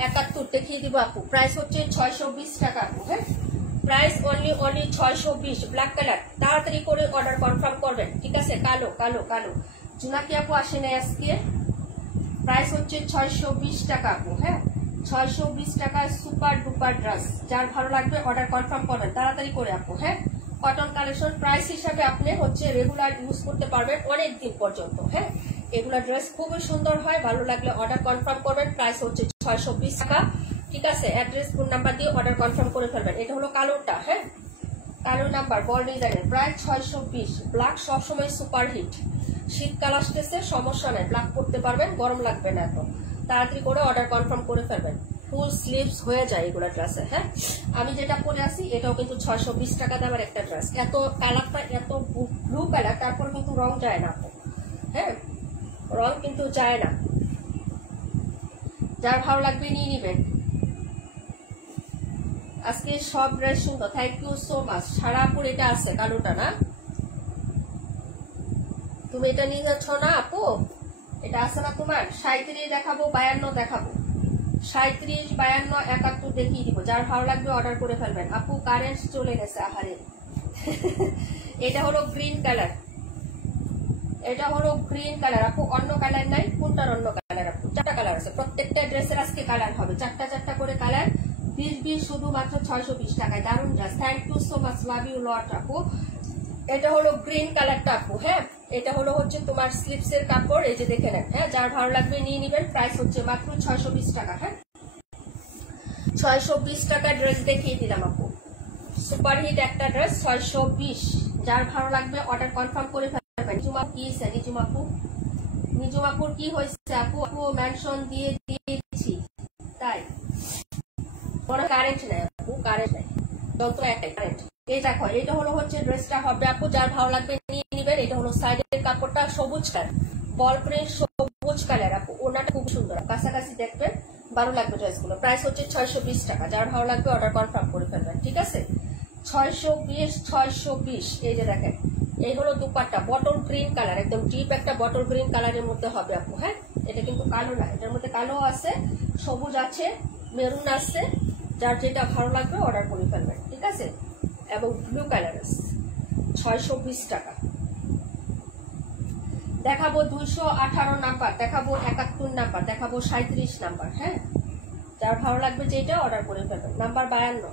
71 দেখিয়ে দিব আপু। প্রাইস হচ্ছে 620 টাকা আপু। হ্যাঁ প্রাইস অনলি 620, ব্ল্যাক কালার, তাড়াতাড়ি করে অর্ডার কনফার্ম করবেন। ঠিক আছে, কালো কালো কালো, জুনাকি আপু আসে নাই আজকে। প্রাইস হচ্ছে 620 টাকা আপু। হ্যাঁ 620 টাকা, সুপার ডুপার ড্রেস, যার ভালো লাগবে অর্ডার কনফার্ম করবেন তাড়াতাড়ি করে আপু। হ্যাঁ কটন কালেকশন, প্রাইস হিসাবে আপনি হচ্ছে রেগুলার ইউজ করতে পারবেন অনেক দিন পর্যন্ত। হ্যাঁ এগুলা ড্রেস খুবই সুন্দর হয়, ভালো লাগলে অর্ডার কনফার্ম করবেন। প্রাইস হচ্ছে 620 টাকা। ঠিক আছে, অ্যাড্রেস ফোন নাম্বার দিয়ে অর্ডার কনফার্ম করে ফেলবেন। এটা হলো কালোটা। হ্যাঁ কালো নাম্বার, বল ডিজাইনের, প্রাইস 620। ব্ল্যাক সবসময় সুপার হিট, শীতকাল আসতেছে, সমস্যা নাই, ব্ল্যাক পরতে পারবেন, গরম লাগবে না এত। তাড়াতাড়ি করে অর্ডার কনফার্ম করে ফেলবেন। ফুল স্লিভস হয়ে যায় এগুলা ড্রেসে। হ্যাঁ আমি যেটা পরে আছি এটাও কিন্তু 620 টাকা দামের একটা ড্রেস। এত কালারটা এত ব্লু কালার, তারপর কিন্তু রং যায় না। হ্যাঁ রং কিন্তু যায় না, যার ভালো লাগবে নিয়ে নিবেন। আজকে সব ড্রেস সুন্দর, thank you so much. Sarapur এটা আছে কালোটা না, তুমি এটা নিয়ে যাচ্ছ না আপু? এটা আছে না তোমার? 37 দেখাবো, 52 দেখাবো, 37 52 71 দেখিয়ে দিব, যার ভালো লাগবে অর্ডার করে ফেলবেন আপু। কারেন্ট চলে গেছে আহারে। এটা হলো গ্রিন কালার, এটা হলো গ্রিন কালার আপু, অন্য কালার নাই। কোনটার অন্য কালার আপু? 4টা কালার আছে, প্রত্যেকটা ড্রেসের আজকে কালার হবে, 4টা 4টা করে কালার। 20 শুধুমাত্র 620 টাকায়, দারুন dress, thank you so much, love you lot আপু। এটা হলো গ্রিন কালারটা আপু। হ্যাঁ এটা হলো হচ্ছে তোমার স্লিপসের কাপড়, এই যে দেখে নেন। হ্যাঁ যার ভালো লাগবে নিয়ে নিবেন। প্রাইস হচ্ছে মাত্র 620 টাকা। হ্যাঁ 620 টাকা ড্রেস দেখিয়ে দিলাম আপু, সুপার হিট একটা ড্রেস, 620। যার ভালো লাগবে অর্ডার কনফার্ম করে ফেলবেন। নিজুমা কি নিজুমাপু, নিজুমাপুর কি হয়েছে আপু? আপু মেনশন দিয়ে দিয়েছি তাই, কোনো কারেন্ট নাই আপু, কারেন্ট নাই, যন্ত্র একটাই, কারেন্ট। এই দেখো এটা হলো হচ্ছে ড্রেসটা হবে আপু, যার ভালো লাগবে নিয়ে নিবেন। এটা হলো সাইডের কাপড়টা সবুজ কালার, বল প্রিন্ট সবুজ কালার আপু, ওনাটা খুব সুন্দর, কাছাকাছি দেখবেন, ভালো লাগবে ড্রেসগুলো। প্রাইস হচ্ছে 620 টাকা, যার ভালো লাগবে অর্ডার কনফার্ম করে ফেলবেন। ঠিক আছে 620 620। এই যে দেখেন এই হলো দুপাট্টা, বটল গ্রিন কালার, একদম ডিপ একটা বটল গ্রিন কালারের মধ্যে হবে আপু। হ্যাঁ এটা কিন্তু কালো না, এটার মধ্যে কালো আছে, সবুজ আছে, মেরুন আছে, যার যেটা ভালো লাগবে অর্ডার করে ফেলবেন। ঠিক আছে এবং ব্লু কালার আছে, 620 টাকা। দেখাবো 218 নাম্বার, দেখাবো 71 নাম্বার, দেখাবো 37 নাম্বার। হ্যাঁ যার ভালো লাগবে যেটা অর্ডার করে ফেলবেন। নাম্বার 52,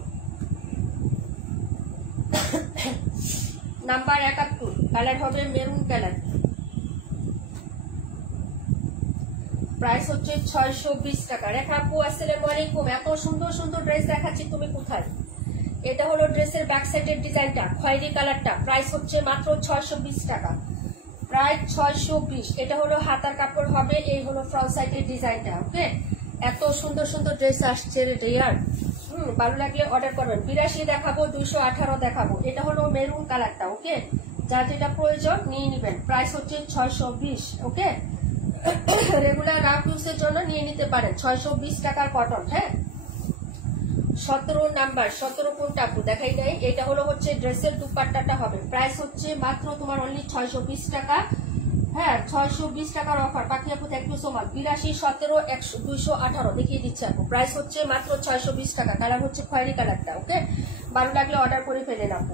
নাম্বার 71, কালার হবে মেরুন কালার। প্রাইস হচ্ছে 620 টাকা। রেখা আপু আসসালামু আলাইকুম, এত সুন্দর সুন্দর ড্রেস দেখাচ্ছি, তুমি কোথায়? এটা হলো ড্রেসের ব্যাক সাইডের ডিজাইনটা, খয়েরি কালারটা, প্রাইস হচ্ছে মাত্র 620 টাকা, প্রায় 620। এটা হলো হাতার কাপড় হবে, এই হলো ফ্রন্ট সাইডের ডিজাইনটা। ওকে এত সুন্দর সুন্দর ড্রেস আসছে রেয়ার, ভালো লাগলে অর্ডার করবেন। 82 দেখাবো, 218 দেখাবো। এটা হলো মেরুন কালারটা। ওকে যার যেটা প্রয়োজন নিয়ে নিবেন। প্রাইস হচ্ছে 620। ওকে রেগুলার রাফ ইউজের জন্য নিয়ে নিতে পারেন, 620 টাকার কটন। হ্যাঁ 17 নাম্বার, 17 কোনটা আপু দেখাই দেয়। এটা হলো হচ্ছে ড্রেসের দুপাট্টাটা হবে, প্রাইস হচ্ছে মাত্র তোমার অনলি 620 টাকা। হ্যাঁ 620 টাকার অফার। পাখি আপু থ্যাংক ইউ সো মাচ। 82 17 100 218 দেখিয়ে দিচ্ছে আপু, প্রাইস হচ্ছে মাত্র 620 টাকা। কালার হচ্ছে খয়েরি কালারটা। ওকে ভালো লাগলে অর্ডার করে ফেলেন আপু,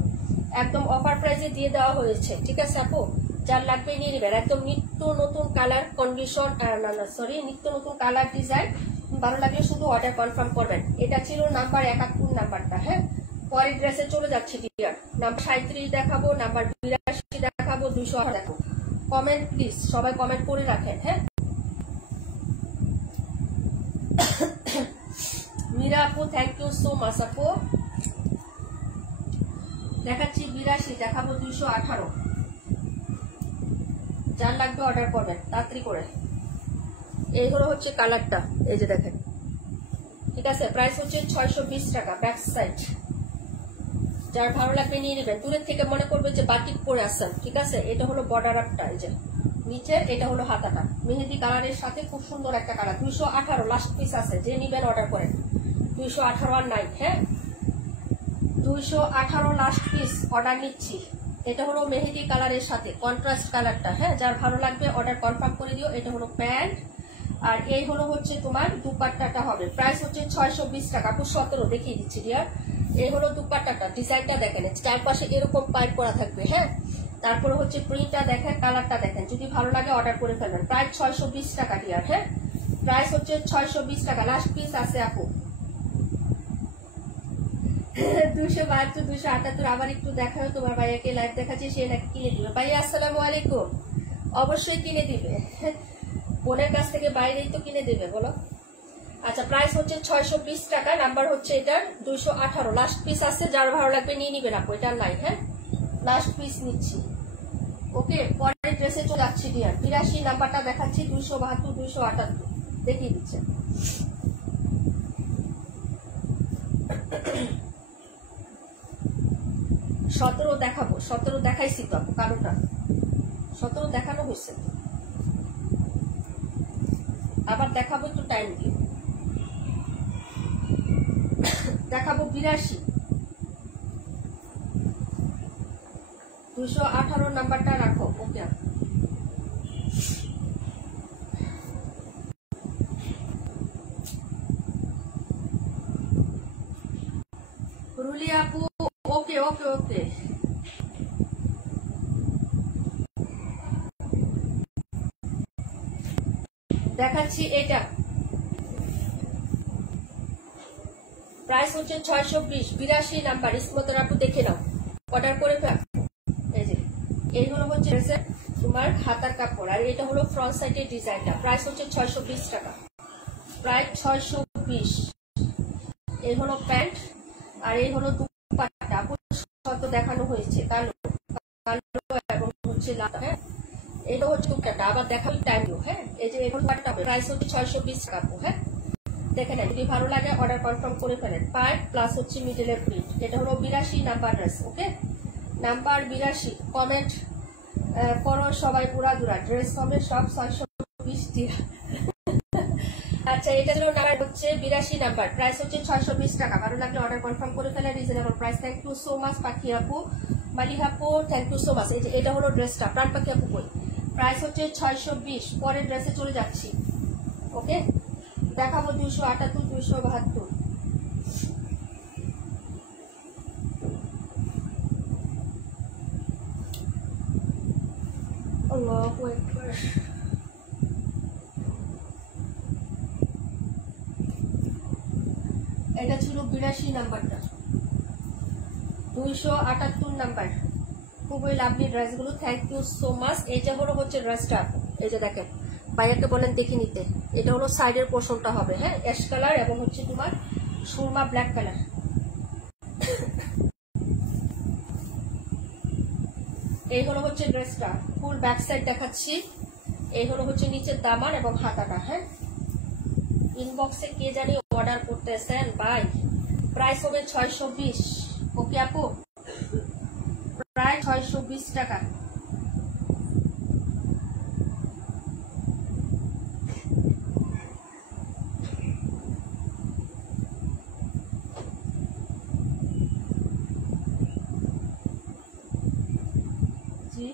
একদম অফার প্রাইসে দিয়ে দেওয়া হয়েছে। ঠিক আছে আপু যার লাগবে নিয়ে নেবেন, একদম নিত্য নতুন কালার কন্ডিশন, নিত্য নতুন কালার ডিজাইন, ভালো লাগলে শুধু অর্ডার কনফার্ম করবেন। এটা ছিল নাম্বার 71 নাম্বারটা। হ্যাঁ পরের ড্রেসে চলে যাচ্ছি ডিয়ার। নাম্বার 37 দেখাবো, নাম্বার 82 দেখাবো, 208 দেখাবো। কমেন্ট প্লিজ, সবাই কমেন্ট করে রাখেন। হ্যাঁ, মীরা আপু থ্যাংক ইউ সো মাচ আপু। দেখাচ্ছি 82, দেখাবো 218। যার লাগবে অর্ডার করবেন তাড়াতাড়ি করে। এই হলো হচ্ছে কালারটা, এই যে দেখেন, ঠিক আছে। প্রাইস হচ্ছে 620 টাকা। ব্যাক সাইড, যার ভালো লাগবে নিয়ে নেবেন। দূরের থেকে মনে করবে যে বাটিক পরে আসছেন, ঠিক আছে। এটা হলো বর্ডার আপটা, এই যে নিচে, এটা হলো হাতাটা মেহেদি কালারের সাথে, খুব সুন্দর একটা কালার। 218 লাস্ট পিস আছে, যে নিবেন অর্ডার করেন। 218 আর নাই। হ্যাঁ, 218 লাস্ট পিস অর্ডার নিচ্ছি। এটা হলো মেহেদি কালারের সাথে কন্ট্রাস্ট কালারটা। হ্যাঁ, যার ভালো লাগবে অর্ডার কনফার্ম করে দিও। এটা হলো প্যান্ট, আর এই হলো হচ্ছে তোমার দুপাট্টাটা হবে। প্রাইস হচ্ছে 620 টাকা। 17 দেখিয়ে দিচ্ছি ডিয়ার। এই হলো দুপাট্টাটা, ডিজাইনটা দেখেন, চারপাশে এরকম পাইপ করা থাকবে। হ্যাঁ, তারপরে হচ্ছে প্রিন্টটা দেখেন, কালারটা দেখেন। যদি ভালো লাগে অর্ডার করে ফেলবেন। প্রাইস 620 টাকা ডিয়ার। হ্যাঁ, প্রাইস হচ্ছে 620 টাকা। লাস্ট পিস আছে আপু। 272 278 আবার একটু দেখাও। তোমার ভাইয়াকে লাইভ দেখাচ্ছি, সে নাকি কিনে দিবে। ভাইয়া আসসালামু আলাইকুম। অবশ্যই কিনে দিবে, বোনের কাছ থেকে বাইরেই তো কিনে দেবে বলো। আচ্ছা, প্রাইস হচ্ছে 620 টাকা। নাম্বার হচ্ছে এটার 218। লাস্ট পিস আছে, যার ভালো লাগবে নিয়ে নিবেন আপু, এটা নাই। হ্যাঁ, লাস্ট পিস নিচ্ছি। ওকে, পরের ড্রেসে চলে যাচ্ছি ডিয়ার। 82 নাম্বারটা দেখাচ্ছি, 272 278 দেখিয়ে দিচ্ছে। সতেরো দেখাবো, 17 দেখাইছি তো আপু, কারণটা 17 দেখানো হয়েছে, আবার দেখাবো, একটু টাইম দিয়ে দেখাবো। 82 218 নাম্বারটা রাখো। ওকে, রুলি আপু। ওকে ওকে ওকে, দেখাচ্ছি এটা। প্রাইস হচ্ছে 620। 82 নাম্বার ইসমতর আপু, দেখে নাও, অর্ডার করে ফেল। এই যে এই হলো হচ্ছে তোমার হাতার কাপড়, আর এটা হলো ফ্রন্ট সাইডের ডিজাইনটা। প্রাইস হচ্ছে 620 টাকা। প্রাইস 620। এই হলো প্যান্ট, আর এই হলো দুপাট্টা। আপু শত দেখানো হয়েছে, কালো এবং হচ্ছে লাল। হ্যাঁ, এটা হচ্ছে দুপাট্টা, আবার দেখাবো টাইম। হ্যাঁ, এই যে এখন পাট্টা, প্রাইস হচ্ছে 620 টাকা। হ্যাঁ, দেখে নেন, যদি ভালো লাগে অর্ডার কনফার্ম করে ফেলেন। পার্ট প্লাস হচ্ছে মিডলের প্রিন্ট। এটা হলো 82 নাম্বার ড্রেস। ওকে, নাম্বার 82 কমেন্ট করো সবাই। পুরা ড্রেস হবে সব 620 টাকা। আচ্ছা, এটা হলো নাম্বার হচ্ছে 82 নাম্বার। প্রাইস হচ্ছে 620 টাকা। ভালো লাগলে অর্ডার কনফার্ম করে ফেলেন, reasonable price. Thank you so much Pakhi আপু, মালিক আপু, থ্যাংক ইউ সো মাচ। এই যে এটা হলো ড্রেসটা, প্রাণ পাখি আপু কই। প্রাইস হচ্ছে 620। পরের ড্রেসে চলে যাচ্ছি। ওকে, দেখাবো 278 272। আল্লাহু আকবার। এটা ছিল 82 নাম্বারটা। 278 নাম্বার। খুবই লাভলি ড্রেসগুলো, থ্যাংক ইউ সো মাচ। এটা হলো হচ্ছে ড্রেসটা, এই যে দেখেন, ভাইয়াকে বলেন দেখে নিতে। এটা হলো সাইডের পোর্শনটা হবে। হ্যাঁ, অ্যাশ কালার এবং হচ্ছে তোমার সুরমা ব্ল্যাক কালার। এই হলো হচ্ছে ড্রেসটা, ফুল ব্যাক সাইড দেখাচ্ছি। এই হলো হচ্ছে নিচের দামান এবং হাতাটা। হ্যাঁ, ইনবক্সে কে জানি অর্ডার করতেছেন ভাই। প্রাইস হবে 620। ওকে আপু, প্রায় 620 টাকা। জি,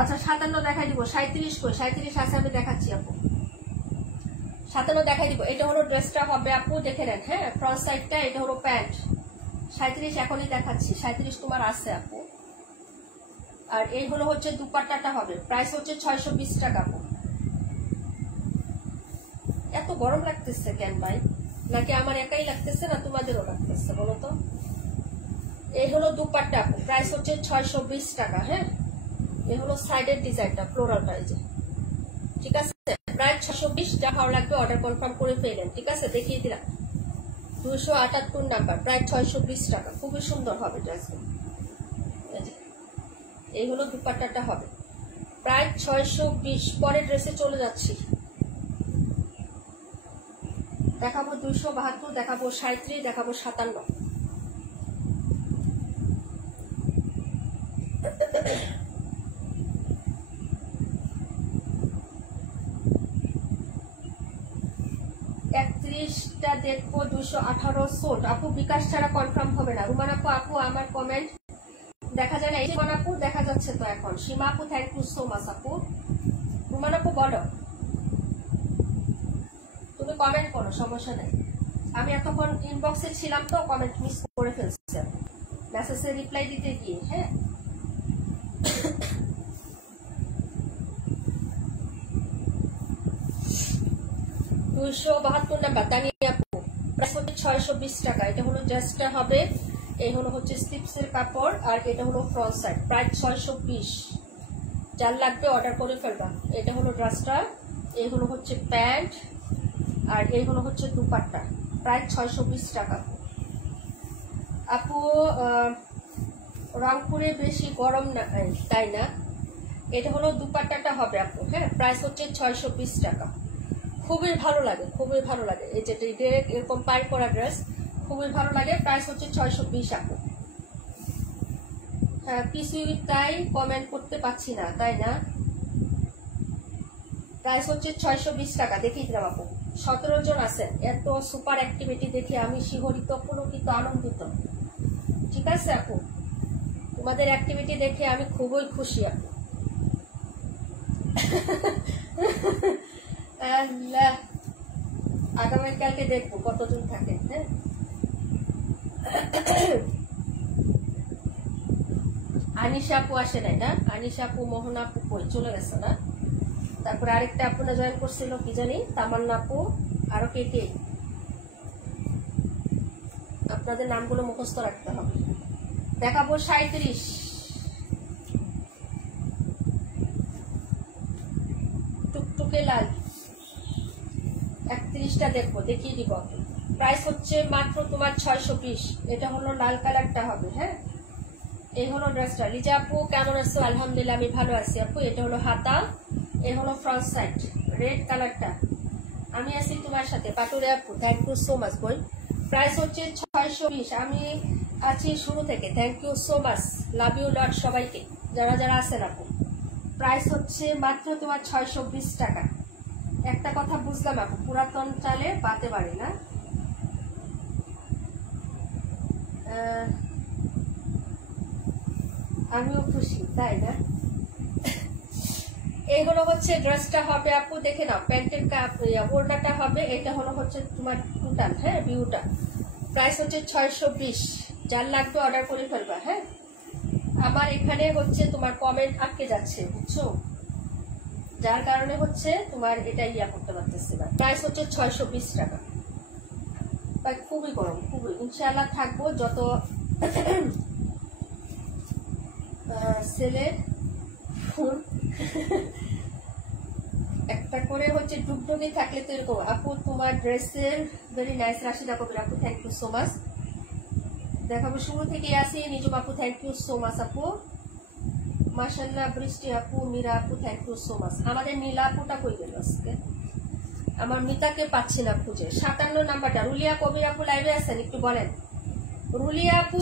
আচ্ছা 57 দেখাই দিব, 37 কই, 37 আছে আমি দেখাচ্ছি আপু, 57 দেখাই দিব। এটা হলো ড্রেসটা হবে আপু, দেখে নেন। হ্যাঁ, ফ্রন্ট সাইডটা, এটা হলো প্যান্ট। 37 এখনই দেখাচ্ছি, 37 তোমার আছে আপু। আর এই হলো হচ্ছে দুপাট্টাটা হবে, প্রাইস হচ্ছে 620 টাকা আপু। এত গরম লাগতেছে কেন ভাই? নাকি আমার একাই লাগতেছে না তোমাদেরও লাগতেছে বলো তো? এই হলো দুপাট্টা আপু, প্রাইস হচ্ছে 620 টাকা। হ্যাঁ, এই হলো সাইডের ডিজাইনটা, ফ্লোরাল প্রাইজে, ঠিক আছে? প্রাইস 620, যা ভালো লাগবে অর্ডার কনফার্ম করে ফেলেন, ঠিক আছে? দেখিয়ে দিলাম 278 নাম্বার, প্রায় 620 টাকা। খুবই সুন্দর হবে ড্রেসগুলো। এই হলো দুপাট্টাটা হবে, প্রায় 620। পরের ড্রেসে চলে যাচ্ছি, দেখাবো 272, দেখাবো 37, দেখাবো 57। টা দেখবো 218 সোল্ড আপু, বিকাশ ছাড়া কনফার্ম হবে না। রুমান আপু, আপু আমার কমেন্ট দেখা যায় না। এই রুমান আপু দেখা যাচ্ছে তো এখন। সীমা আপু, থ্যাংক ইউ সো মাচ আপু। রুমান আপু বলো, তুমি কমেন্ট করো, সমস্যা নেই। আমি এতক্ষণ ইনবক্সে ছিলাম তো কমেন্ট মিস করে ফেলছি মেসেজে রিপ্লাই দিতে গিয়ে। হ্যাঁ, $272 নাম্বার, দানিয়া আপু, প্রাইস হচ্ছে 620 টাকা। এটা হলো ড্রেসটা হবে, এই হলো হচ্ছে স্লিপসের কাপড়, আর এটা হলো ফ্রন্ট সাইড, প্রাইস 620। যার লাগবে অর্ডার করে ফেলবা। এটা হলো ড্রেসটা, এই হলো হচ্ছে প্যান্ট, আর এই হলো হচ্ছে দুপাট্টা, প্রাইস 620 টাকা। আপু রংপুরে বেশি গরম না, তাই না? এটা হলো দুপাট্টাটা হবে আপু। হ্যাঁ, প্রাইস হচ্ছে 620 টাকা। খুবই ভালো লাগে, খুবই ভালো লাগে। এই যেটা এরকম পাই করা ড্রেস খুবই ভালো লাগে। প্রাইস হচ্ছে 620 আপু। হ্যাঁ, কিছুই তাই কমেন্ট করতে পারছি না, তাই না? প্রাইস হচ্ছে 620 টাকা। দেখিয়ে দিলাম আপু, 17 জন আছেন। এত সুপার অ্যাক্টিভিটি দেখে আমি শিহরিত, পুলকিত, আনন্দিত। ঠিক আছে আপু, তোমাদের অ্যাক্টিভিটি দেখে আমি খুবই খুশি আপু। আগামীকালকে দেখবো কতজন থাকে। হ্যাঁ, আনিশা আপু আসে নাই না? আনিশা আপু, মোহনা আপু কই চলে গেছে না? তারপরে আরেকটা আপু না জয়েন করছিল, কি জানি, তামান্না আপু, আরো কে কে? আপনাদের নামগুলো মুখস্থ রাখতে হবে। দেখাবো 37, টুকটুকে লাল। 31টা দেখবো, দেখিয়ে দিব। প্রাইস হচ্ছে মাত্র তোমার 620। এটা হলো লাল কালারটা হবে। হ্যাঁ, এই হলো ড্রেসটা। লিজা আপু কেমন আছো? আলহামদুলিল্লাহ আমি ভালো আছি আপু। এটা হলো হাতা, এই হলো ফ্রন্ট সাইড, রেড কালারটা। আমি আছি তোমার সাথে, পাটুরে আপু, থ্যাংক ইউ সো মাচ বই। প্রাইস হচ্ছে 620। আমি আছি শুরু থেকে, thank you so much, love you lot সবাইকে যারা যারা আছেন আপু। প্রাইস হচ্ছে মাত্র তোমার 620 টাকা। একটা কথা বুঝলাম আপু, পুরাতন চালে পাতে পারে না। আমিও খুশি, তাই না? এই হলো হচ্ছে ড্রেসটা হবে আপু, দেখে নাও। প্যান্টের ওড়নাটা হবে, এটা হলো হচ্ছে তোমার টুটাল। হ্যাঁ, ভিউটা। প্রাইস হচ্ছে 620। যার লাগবে অর্ডার করে ফেলবা। হ্যাঁ, আমার এখানে হচ্ছে তোমার কমেন্ট আটকে যাচ্ছে, বুঝছো? যার কারণে হচ্ছে তোমার এটা ইয়া করতে পারতেছি না। প্রাইস হচ্ছে 620 টাকা। খুবই গরম, খুবই। ইনশাআল্লাহ থাকবো যত সেলের ফুল একটা করে হচ্ছে ডুবডুবি থাকলে তো এরকম। আপু তোমার ড্রেসের ভেরি নাইস। রাশিদা কবির আপু, থ্যাংক ইউ সো মাচ। দেখাবো শুরু থেকে আসি। নিজম আপু, থ্যাংক ইউ সো মাচ আপু। মাশাআল্লাহ। বৃষ্টি আপু, মীরা আপু, থ্যাংক ইউ সো মাচ। আমাদের নীলা আপুটা কই গেল আজকে? আমার মিতাকে পাচ্ছি না খুঁজে। 57 নাম্বারটা। রুলিয়া কবির আপু লাইভে আছেন? একটু বলেন। রুলিয়া আপু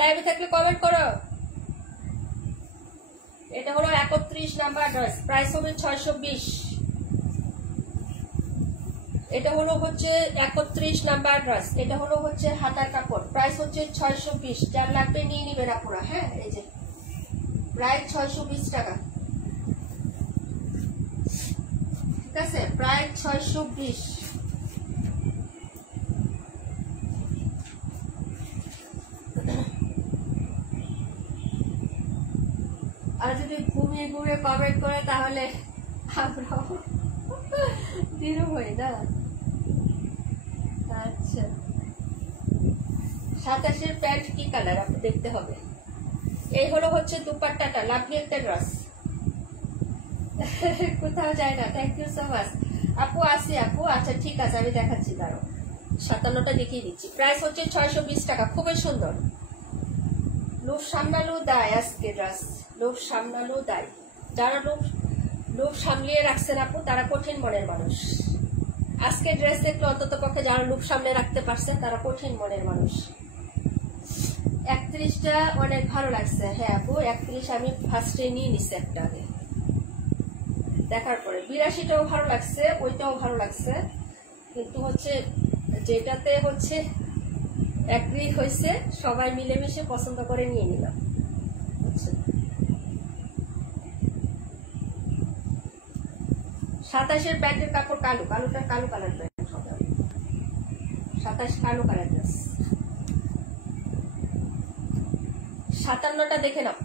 লাইভে থাকলে কমেন্ট করো। এটা হলো 31 নাম্বার ড্রেস, প্রাইস হবে 620। এটা হলো হচ্ছে 31 নাম্বার ড্রেস। এটা হলো হচ্ছে হাতার কাপড়, প্রাইস হচ্ছে 620। যার লাগবে নিয়ে নিবেন আপুরা। হ্যাঁ, এই যে প্রায় 620 টাকা। ঠিক আছে, প্রায় 620। আর যদি ঘুমিয়ে ঘুমিয়ে কমেন্ট করে তাহলে আমরাও দৃঢ় হই না। আচ্ছা, 27-এর প্যান্ট কি কালার আপনি দেখতে হবে। এই হলো হচ্ছে দুপাট্টাটা, লাভলি একটা ড্রেস, কোথাও যায় না। থ্যাংক ইউ সো মাচ আপু। আসি আপু, আচ্ছা ঠিক আছে, আমি দেখাচ্ছি, দাঁড়ো 57টা দেখিয়ে দিচ্ছি। প্রাইস হচ্ছে 620 টাকা, খুবই সুন্দর। লোভ সামলালো দায়, আজকে ড্রেস লোভ সামলালো দায়। যারা লোভ সামলিয়ে রাখছেন আপু, তারা কঠিন মনের মানুষ। আজকে ড্রেস দেখলে অন্তত পক্ষে যারা লোভ সামলে রাখতে পারছেন তারা কঠিন মনের মানুষ। 31টা অনেক ভালো লাগছে। হ্যাঁ আপু, 31 আমি ফার্স্টে নিয়ে নিচ্ছি একটা আগে দেখার পরে। 82টাও ভালো লাগছে, ওইটাও ভালো লাগছে, কিন্তু হচ্ছে যেটাতে হচ্ছে এগ্রি হয়েছে সবাই মিলেমিশে পছন্দ করে নিয়ে নিলাম। আচ্ছা, 27-এর প্যান্টের কাপড় কালো, কালোটা কালো কালার প্যান্ট হবে। 27 কালো কালার ড্রেস। 57টা দেখে নাও।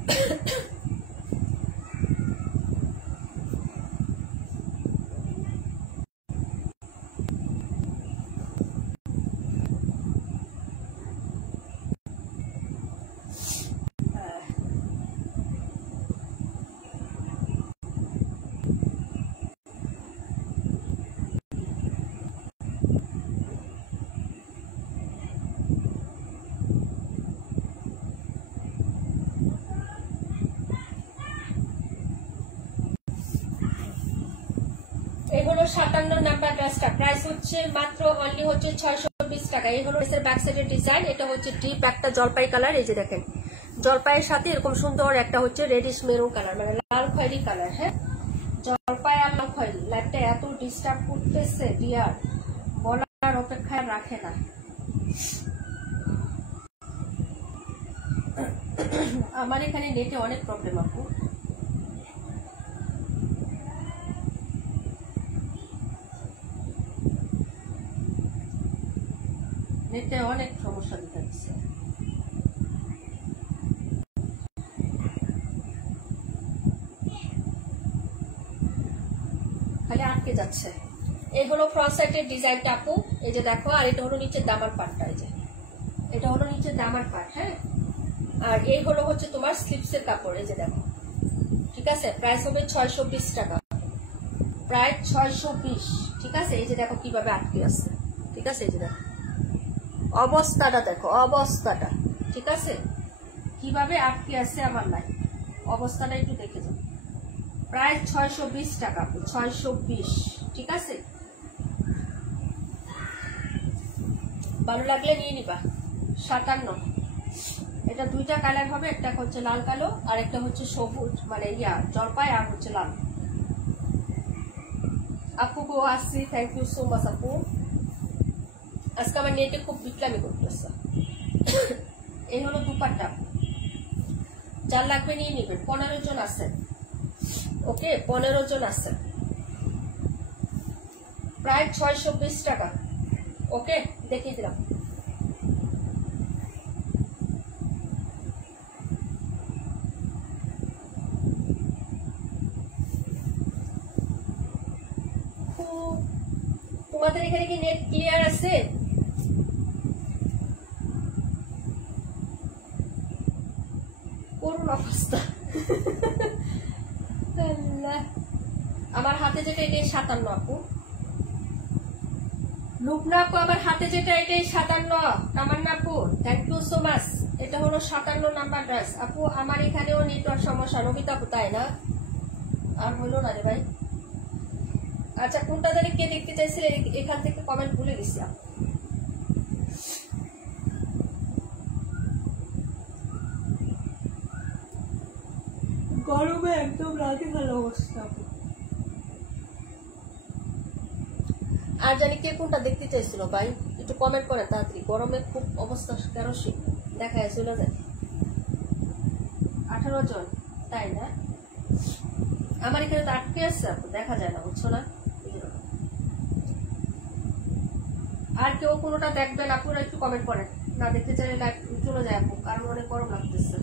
এই হলো 57 নাম্বার ড্রেসটা, প্রাইস হচ্ছে মাত্র অনলি হচ্ছে 620 টাকা। এই হলো ড্রেসের ব্যাক সাইডের ডিজাইন। এটা হচ্ছে ডিপ একটা জলপাই কালার, এই যে দেখেন জলপাইয়ের সাথে এরকম সুন্দর একটা হচ্ছে রেডিশ মেরুন কালার, মানে লাল খয়েরি কালার। হ্যাঁ, জলপাই আর লাল খয়েরি, লাইটটা এত ডিস্টার্ব করতেছে ডিয়ার, বলার অপেক্ষায় রাখে না। আমার এখানে নেটে অনেক প্রবলেম আপু। নেটে অনেক সমস্যা দেখাচ্ছে। খালি আটকে যাচ্ছে। এই হলো ফ্রন্ট সাইডের ডিজাইনটা আপু, এই যে দেখো। আর এটা হলো নিচের দামার পাটটা, এই যে এটা হলো নিচের দামার পাট। হ্যাঁ, আর এই হলো হচ্ছে তোমার স্লিপসের কাপড়, এই যে দেখো। ঠিক আছে, প্রাইস হবে 620 টাকা, প্রায় 620। ঠিক আছে, এই যে দেখো কিভাবে আটকে আছে। ঠিক আছে, এই যে দেখো অবস্থাটা, দেখো অবস্থাটা। ঠিক আছে, কিভাবে আটকে আছে আমার নাই, অবস্থাটা একটু দেখে যাও। প্রায় 620 টাকা, 620। ঠিক আছে, ভালো লাগলে নিয়ে নিবা। 57, এটা দুইটা কালার হবে, একটা হচ্ছে লাল কালো আর একটা হচ্ছে সবুজ, মানে জলপাই আর হচ্ছে লাল। আপু গো আসছি, থ্যাংক ইউ সো মাচ আপু। আজকে আমার নেটে খুব বিটলামি করতেছে। এই হলো দুপাট্টা, যার লাগবে নিয়ে নেবেন। 15 জন আছেন, ওকে 15 জন আছেন। প্রায় 620 টাকা, ওকে দেখিয়ে দিলাম। তোমাদের এখানে কি নেট ক্লিয়ার আছে? করুন অবস্থা। আমার হাতে যেটা এটাই 57 আপু। লুকনা আপু আমার হাতে যেটা এটাই 57। তামান্না আপু থ্যাংক ইউ সো মাচ। এটা হলো 57 নাম্বার ড্রেস আপু। আমার এখানেও নেটওয়ার্ক সমস্যা, নবিতা আপু তাই না? আর হলো না রে ভাই। আচ্ছা, কোনটা জানি কে দেখতে চাইছিলে, এখান থেকে কমেন্ট ভুলে গেছি। গরমে একদম রাতে ভালো অবস্থা। আর জানি কে কোনটা দেখতে চাইছিল ভাই, একটু কমেন্ট করে তাড়াতাড়ি। গরমে খুব অবস্থা কেরোসিন দেখায় চলে যায়। 18 জন তাই না? আমার এখানে তো আটকে আছে আপু, দেখা যায় না, বুঝছো না? আর কেউ কোনোটা দেখবেন আপুরা একটু কমেন্ট করেন, না দেখতে চাইলে লাইভ চলে যায় আপু, কারণ অনেক গরম লাগতেছে।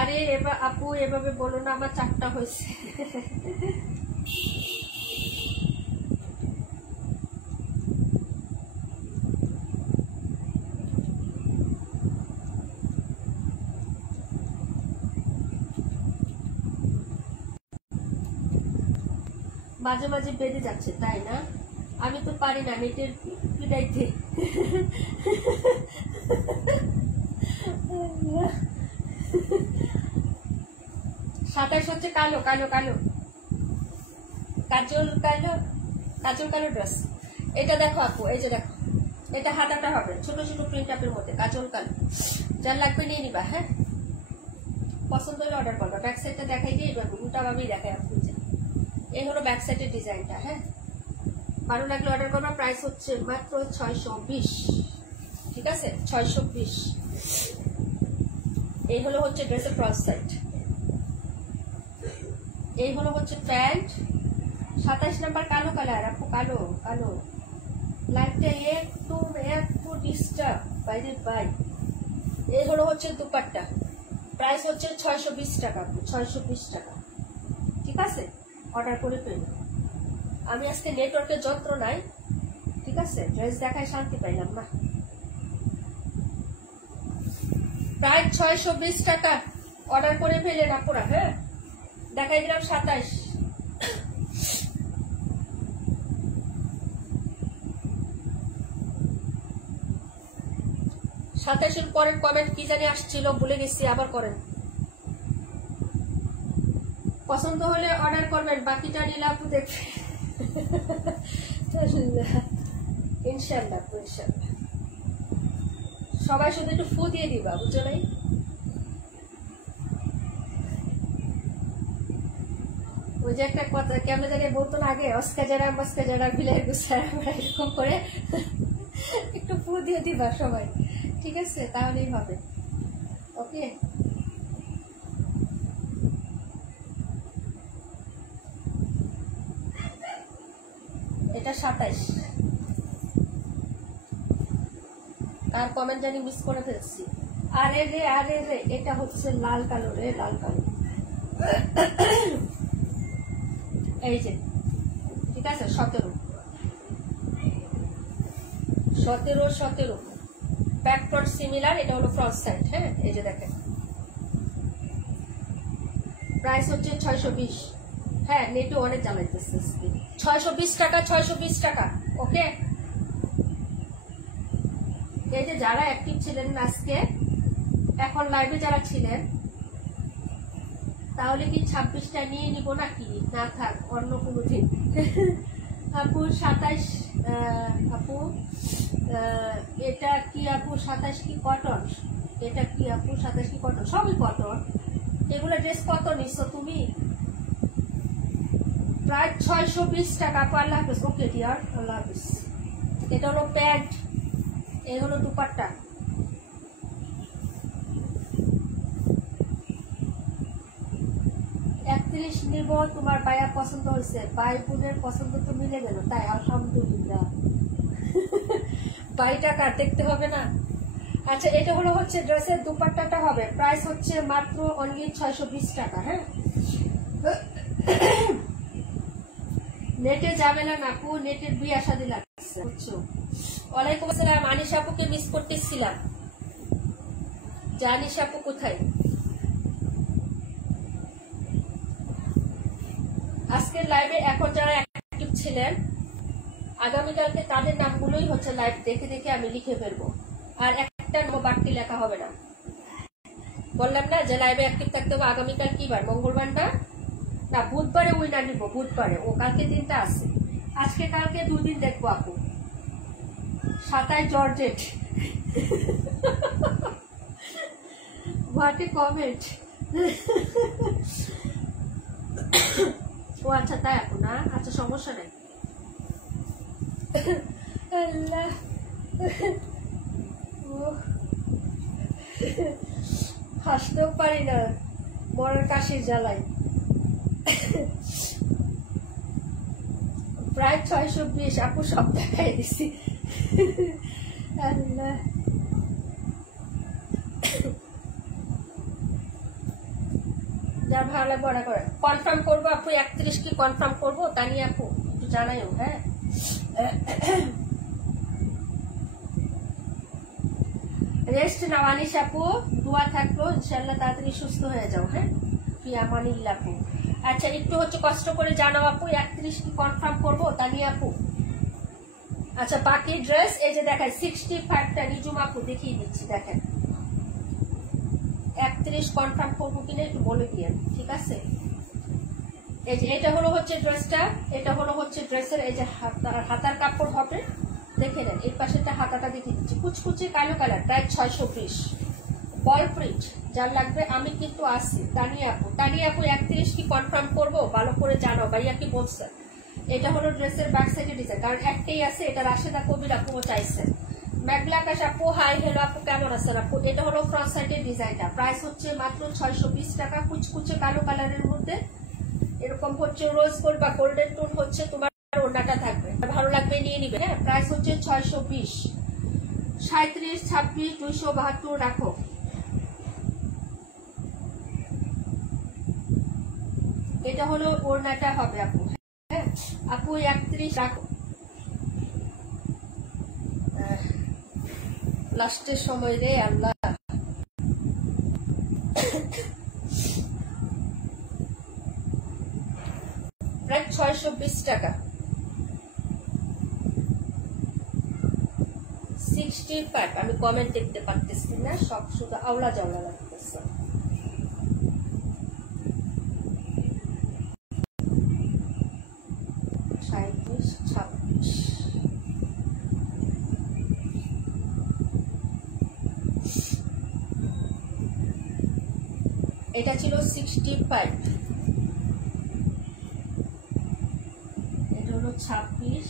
আরে এবার আপু এভাবে বলো না, আমার 4টা হয়েছে। মাঝে মাঝে বেঁধে যাচ্ছে, তাই না? আমি তো পারি না নেটের পিটাইতে। 27 হচ্ছে কালো কালো কালো কাজল কালো, কাজল কালো ড্রেস। এটা দেখো আপু, এই যে দেখো, এটা হাতাটা হবে ছোট ছোট প্রিন্ট আপের মধ্যে, কাজল কালো। যার লাগবে নিয়ে নিবা, হ্যাঁ? পছন্দ হলে অর্ডার করবা। ব্যাক সাইডটা দেখাই দিয়ে এবার উল্টা ভাবেই দেখাই আপু। এই হলো ব্যাক সাইডের ডিজাইনটা, হ্যাঁ? ভালো লাগলে অর্ডার করবা। প্রাইস হচ্ছে মাত্র 620, ঠিক আছে? 620। এই হলো হচ্ছে ড্রেসের ফ্রন্ট সাইড, এই হলো হচ্ছে প্যান্ট। 27 নাম্বার কালো কালার আপু, কালো কালো। লাইটটা একটু ডিস্টার্ব বাইরে বাই। এই হলো হচ্ছে দুপাট্টা। প্রাইস হচ্ছে 620 টাকা আপু, 620 টাকা, ঠিক আছে? অর্ডার করে ফেলুন। আমি আজকে নেটওয়ার্কের যন্ত্র নাই, ঠিক আছে? ড্রেস দেখায় শান্তি পাইলাম না। প্রায় 620 টাকা, অর্ডার করে ফেলেন আপুরা, হ্যাঁ? দেখাই দিলাম 27। সাতাশের পরের কমেন্ট কি জানি আসছিল, ভুলে গেছি, আবার করেন। পছন্দ হলে অর্ডার করবেন, বাকিটা নিলে আপু দেখবে। ইনশাল্লাহ ইনশাল্লাহ। সবাই শুধু একটু ফু দিয়ে দিবা, বুঝছো নাই? ওই যে একটা কথা কেমন জানি বলতো না আগে, অস্কা যারা বিলাই গুছায়, এরকম করে একটু ফু দিয়ে দিবা সবাই, ঠিক আছে? তাহলেই হবে, ওকে? এটা 27। তার কমেন্ট জানি মিস করে ফেলছি। আরে রে এটা হচ্ছে লাল কালো রে, লাল কালো। এই যে, ঠিক আছে? 17 ব্যাকওয়ার্ড সিমিলার। এটা হলো ফ্রন্ট সাইড, হ্যাঁ? এই যে দেখেন, প্রাইস হচ্ছে 620। হ্যাঁ, নেটে অনেক জ্বালাইতেছে। 620 টাকা, 620 টাকা, ওকে? এই যে যারা অ্যাক্টিভ ছিলেন আজকে, এখন লাইভে যারা ছিলেন, তাহলে কি 26টা নিয়ে নিব নাকি? না থাক, অন্য কোনো দিন। আপু 27, আপু এটা কি আপু 27 কি কটন? এটা কি আপু 27 কি কটন? সবই কটন। এগুলো ড্রেস কত নিচ্ছ তুমি? প্রায় 620 টাকা আপু। আল্লাহ হাফিজ, ওকে ডিয়ার, আল্লাহ হাফিজ। এটা হলো প্যান্ট, এই হলো দুপাট্টা। নিব। তোমার ভাইয়া পছন্দ হয়েছে, ভাই বোনের পছন্দ তো মিলে গেল, তাই আলহামদুলিল্লাহ। বাড়িটা কার দেখতে হবে না? আচ্ছা, এটা হলো হচ্ছে ড্রেসের দুপাট্টাটা হবে, প্রাইস হচ্ছে মাত্র অনলি 620 টাকা, হ্যাঁ? নেটে যাবে না আপু, নেটের বিয়ে শাদী লাগছে, বুঝছো? ওয়ালাইকুম আসসালাম। আনিশা আপুকে মিস করতেছিলাম, জানিস আপু কোথায়? আজকের লাইভে এখন যারা অ্যাক্টিভ ছিলেন, আগামীকালকে তাদের নামগুলোই হচ্ছে লাইভ দেখে দেখে আমি লিখে ফেলবো, আর একটা বাড়তি লেখা হবে না। বললাম না যে লাইভে অ্যাক্টিভ থাকতে হবে। আগামীকাল কি বার? মঙ্গলবার না? না, বুধবারে উইনার নিব, বুধবারে। ও কালকে দিনটা আছে, আজকে কালকে 2 দিন দেখবো আপু। 27 জর্জেট। What a comment. ও আচ্ছা, তাই আপু না? আচ্ছা, সমস্যা নাই। আল্লাহ, হাসতেও পারি না মরার কাশির জ্বালায়। প্রায় 620 আপু সব দেখাই দিছি। আল্লাহ, যার ভালো লাগবে অর্ডার করে। কনফার্ম করবো আপু 31 কি কনফার্ম করবো তানিয়া আপু, একটু জানাইও। হ্যাঁ, রেস্ট নাও আনিস আপু, দোয়া থাকলো ইনশাল্লাহ তাড়াতাড়ি সুস্থ হয়ে যাও। হ্যাঁ, ফিয়ামানিল্লাহ আপু। আচ্ছা, একটু হচ্ছে কষ্ট করে জানাও আপু 31 কি কনফার্ম করবো তানিয়া আপু। আচ্ছা, বাকি ড্রেস এই যে দেখেন 65টা নিজুম আপু দেখিয়ে দিচ্ছি। দেখেন 31 কনফার্ম করবো কিনা একটু বলে দিয়ে, ঠিক আছে? এই যে এটা হলো হচ্ছে ড্রেসটা, এটা হলো হচ্ছে ড্রেসের এই যে হাতার কাপড় হবে, দেখে নেন। এই পাশেটা হাতাটা দেখিয়ে দিচ্ছি, কুচকুচে কালো কালার, প্রায় 620, বল প্রিন্ট। যার লাগবে আমি কিন্তু আসি। তানিয়া আপু, তানিয়া আপু 31 কি কনফার্ম করবো ভালো করে জানাও, ভাইয়া কি বলছে? এটা হলো ড্রেসের ব্যাক সাইডের ডিজাইন, কারণ একটাই আছে, এটা রাশেদা কবির আপুও চাইছেন। মেঘলা আকাশ আপু, হাই হ্যালো আপু, কেমন আছেন আপু? এটা হলো ফ্রন্ট সাইডের ডিজাইনটা, প্রাইস হচ্ছে মাত্র 620 টাকা, কুচকুচে কালো কালারের মধ্যে। এরকম হচ্ছে রোজ গোল্ড বা গোল্ডেন টোন হচ্ছে তোমার ওড়নাটা থাকবে, ভালো লাগবে নিয়ে নিবে। হ্যাঁ, প্রাইস হচ্ছে 620। 37, 26, 272 রাখো। এটা হলো ওড়নাটা হবে আপু। হ্যাঁ আপু 31 রাখো। লাস্টের সময় রে আল্লাহ। প্রায় 620 টাকা। 65 আমি কমেন্ট দেখতে পারতেছি না, সব শুধু আওলা জাওলা লাগতেছে। এটা ছিল 65, এটা হলো 26,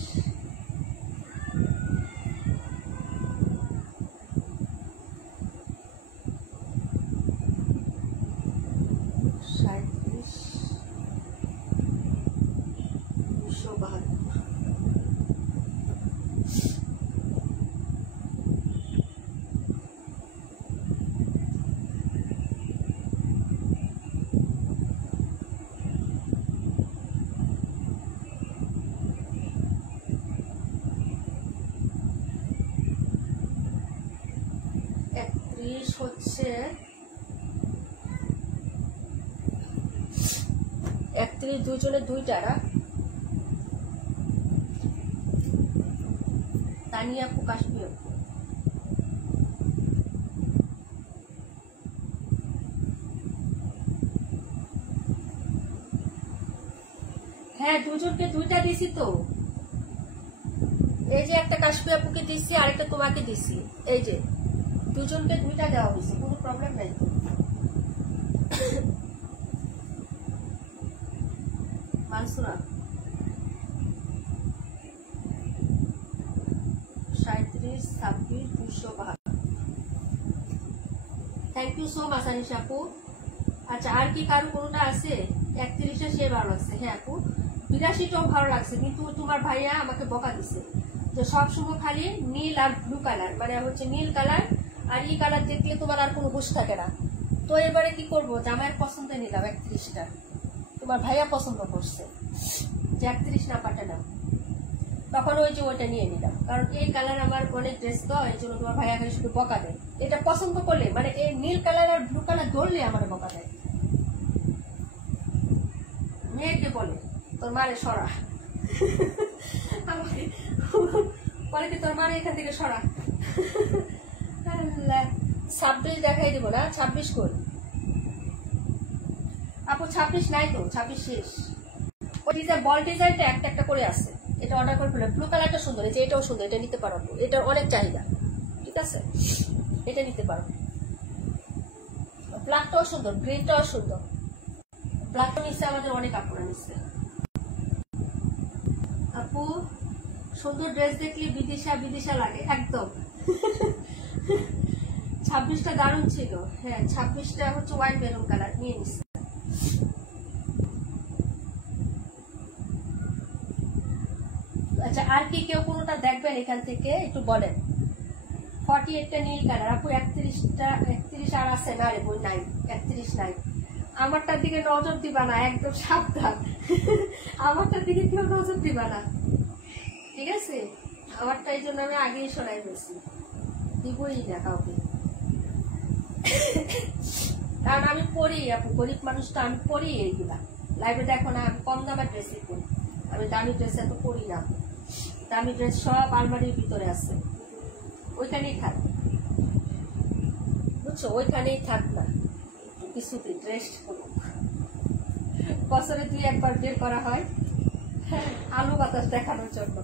হচ্ছে 31, দুজনে দুইটা। তানিয়া প্রকাশ প্রিয়, হ্যাঁ দুজনকে দুইটা দিছি তো। এই যে একটা কাশ্মীর আপুকে দিছি, আরেকটা তোমাকে দিছি। এই যে দুজনকে দুইটা দেওয়া হয়েছে, কোনো প্রবলেম নাই তো। Mansura 37, 26, 272। Thank you so much Anis আপু। আচ্ছা, আর কি কারো কোনটা আছে? 31 সে ভালো লাগছে। হ্যাঁ আপু 82টাও ভালো লাগছে, কিন্তু তোমার ভাইয়া আমাকে বকা দিছে যে সবসময় খালি নীল আর ব্লু কালার, মানে হচ্ছে নীল কালার আর ই কালার দেখলে তোমার আর কোনো হুশ থাকে না। তো এবারে কি করবো, জামাইয়ের পছন্দে নিলাম 31টা, তোমার ভাইয়া পছন্দ করছে যে 31 নাম্বারটা নাও, তখন ওই যে ওইটা নিয়ে নিলাম। কারণ এই কালার আমার অনেক ড্রেস তো, এই জন্য তোমার ভাইয়া খালি শুধু বকা দেয়। এটা পছন্দ করলে, মানে এই নীল কালার আর ব্লু কালার ধরলে আমার বকা দেয়। মেয়েকে বলে তোর মারে সরা, বলে কি তোর মারে এখান থেকে সরা। 26 দেখাই দিব না, 26 কই আপু? 26 নাই তো, 26 শেষ। ওই ডিজাইন বল ডিজাইনটা একটা একটা করে আছে, এটা অর্ডার করে ফেলে। ব্লু কালারটা সুন্দর, এই যে এটাও সুন্দর, এটা নিতে পারো, এটার অনেক চাহিদা, ঠিক আছে? এটা নিতে পারো। ব্ল্যাকটাও সুন্দর, গ্রিনটাও সুন্দর। ব্ল্যাকটা নিচ্ছে আমাদের অনেক আপুরা নিচ্ছে। আপু সুন্দর ড্রেস দেখলে বিদিশা বিদিশা লাগে একদম। 26টা দারুণ ছিল। হ্যাঁ 26টা হচ্ছে ওয়াইন মেরুন কালার নিয়ে নিচ্ছে। আচ্ছা আর কি কেউ কোনোটা দেখবেন এখান থেকে একটু বলেন। 48টা নীল কালার আপু 31 আর আছে না রে বই নাই, 31 নাই। আমারটার দিকে নজর দিবা না, একদম সাবধান। আমারটার দিকে কেউ নজর দিবা না, ঠিক আছে? আমারটা এই জন্য আমি আগেই শোনাই দিয়েছি, দিবই না কাউকে। কারণ আমি পরি আপু, গরিব মানুষ তো, আমি পরি এইগুলা। লাইভে দেখো না আমি কম দামের ড্রেসই পরি, আমি দামি ড্রেস এত পরি না। দামি ড্রেস সব আলমারির ভিতরে আছে, ওইখানেই থাক, বুঝছো? ওইখানেই থাক না, কিছুদিন রেস্ট করুক। বছরে 2-1 বার বের করা হয় আলু বাতাস দেখানোর জন্য,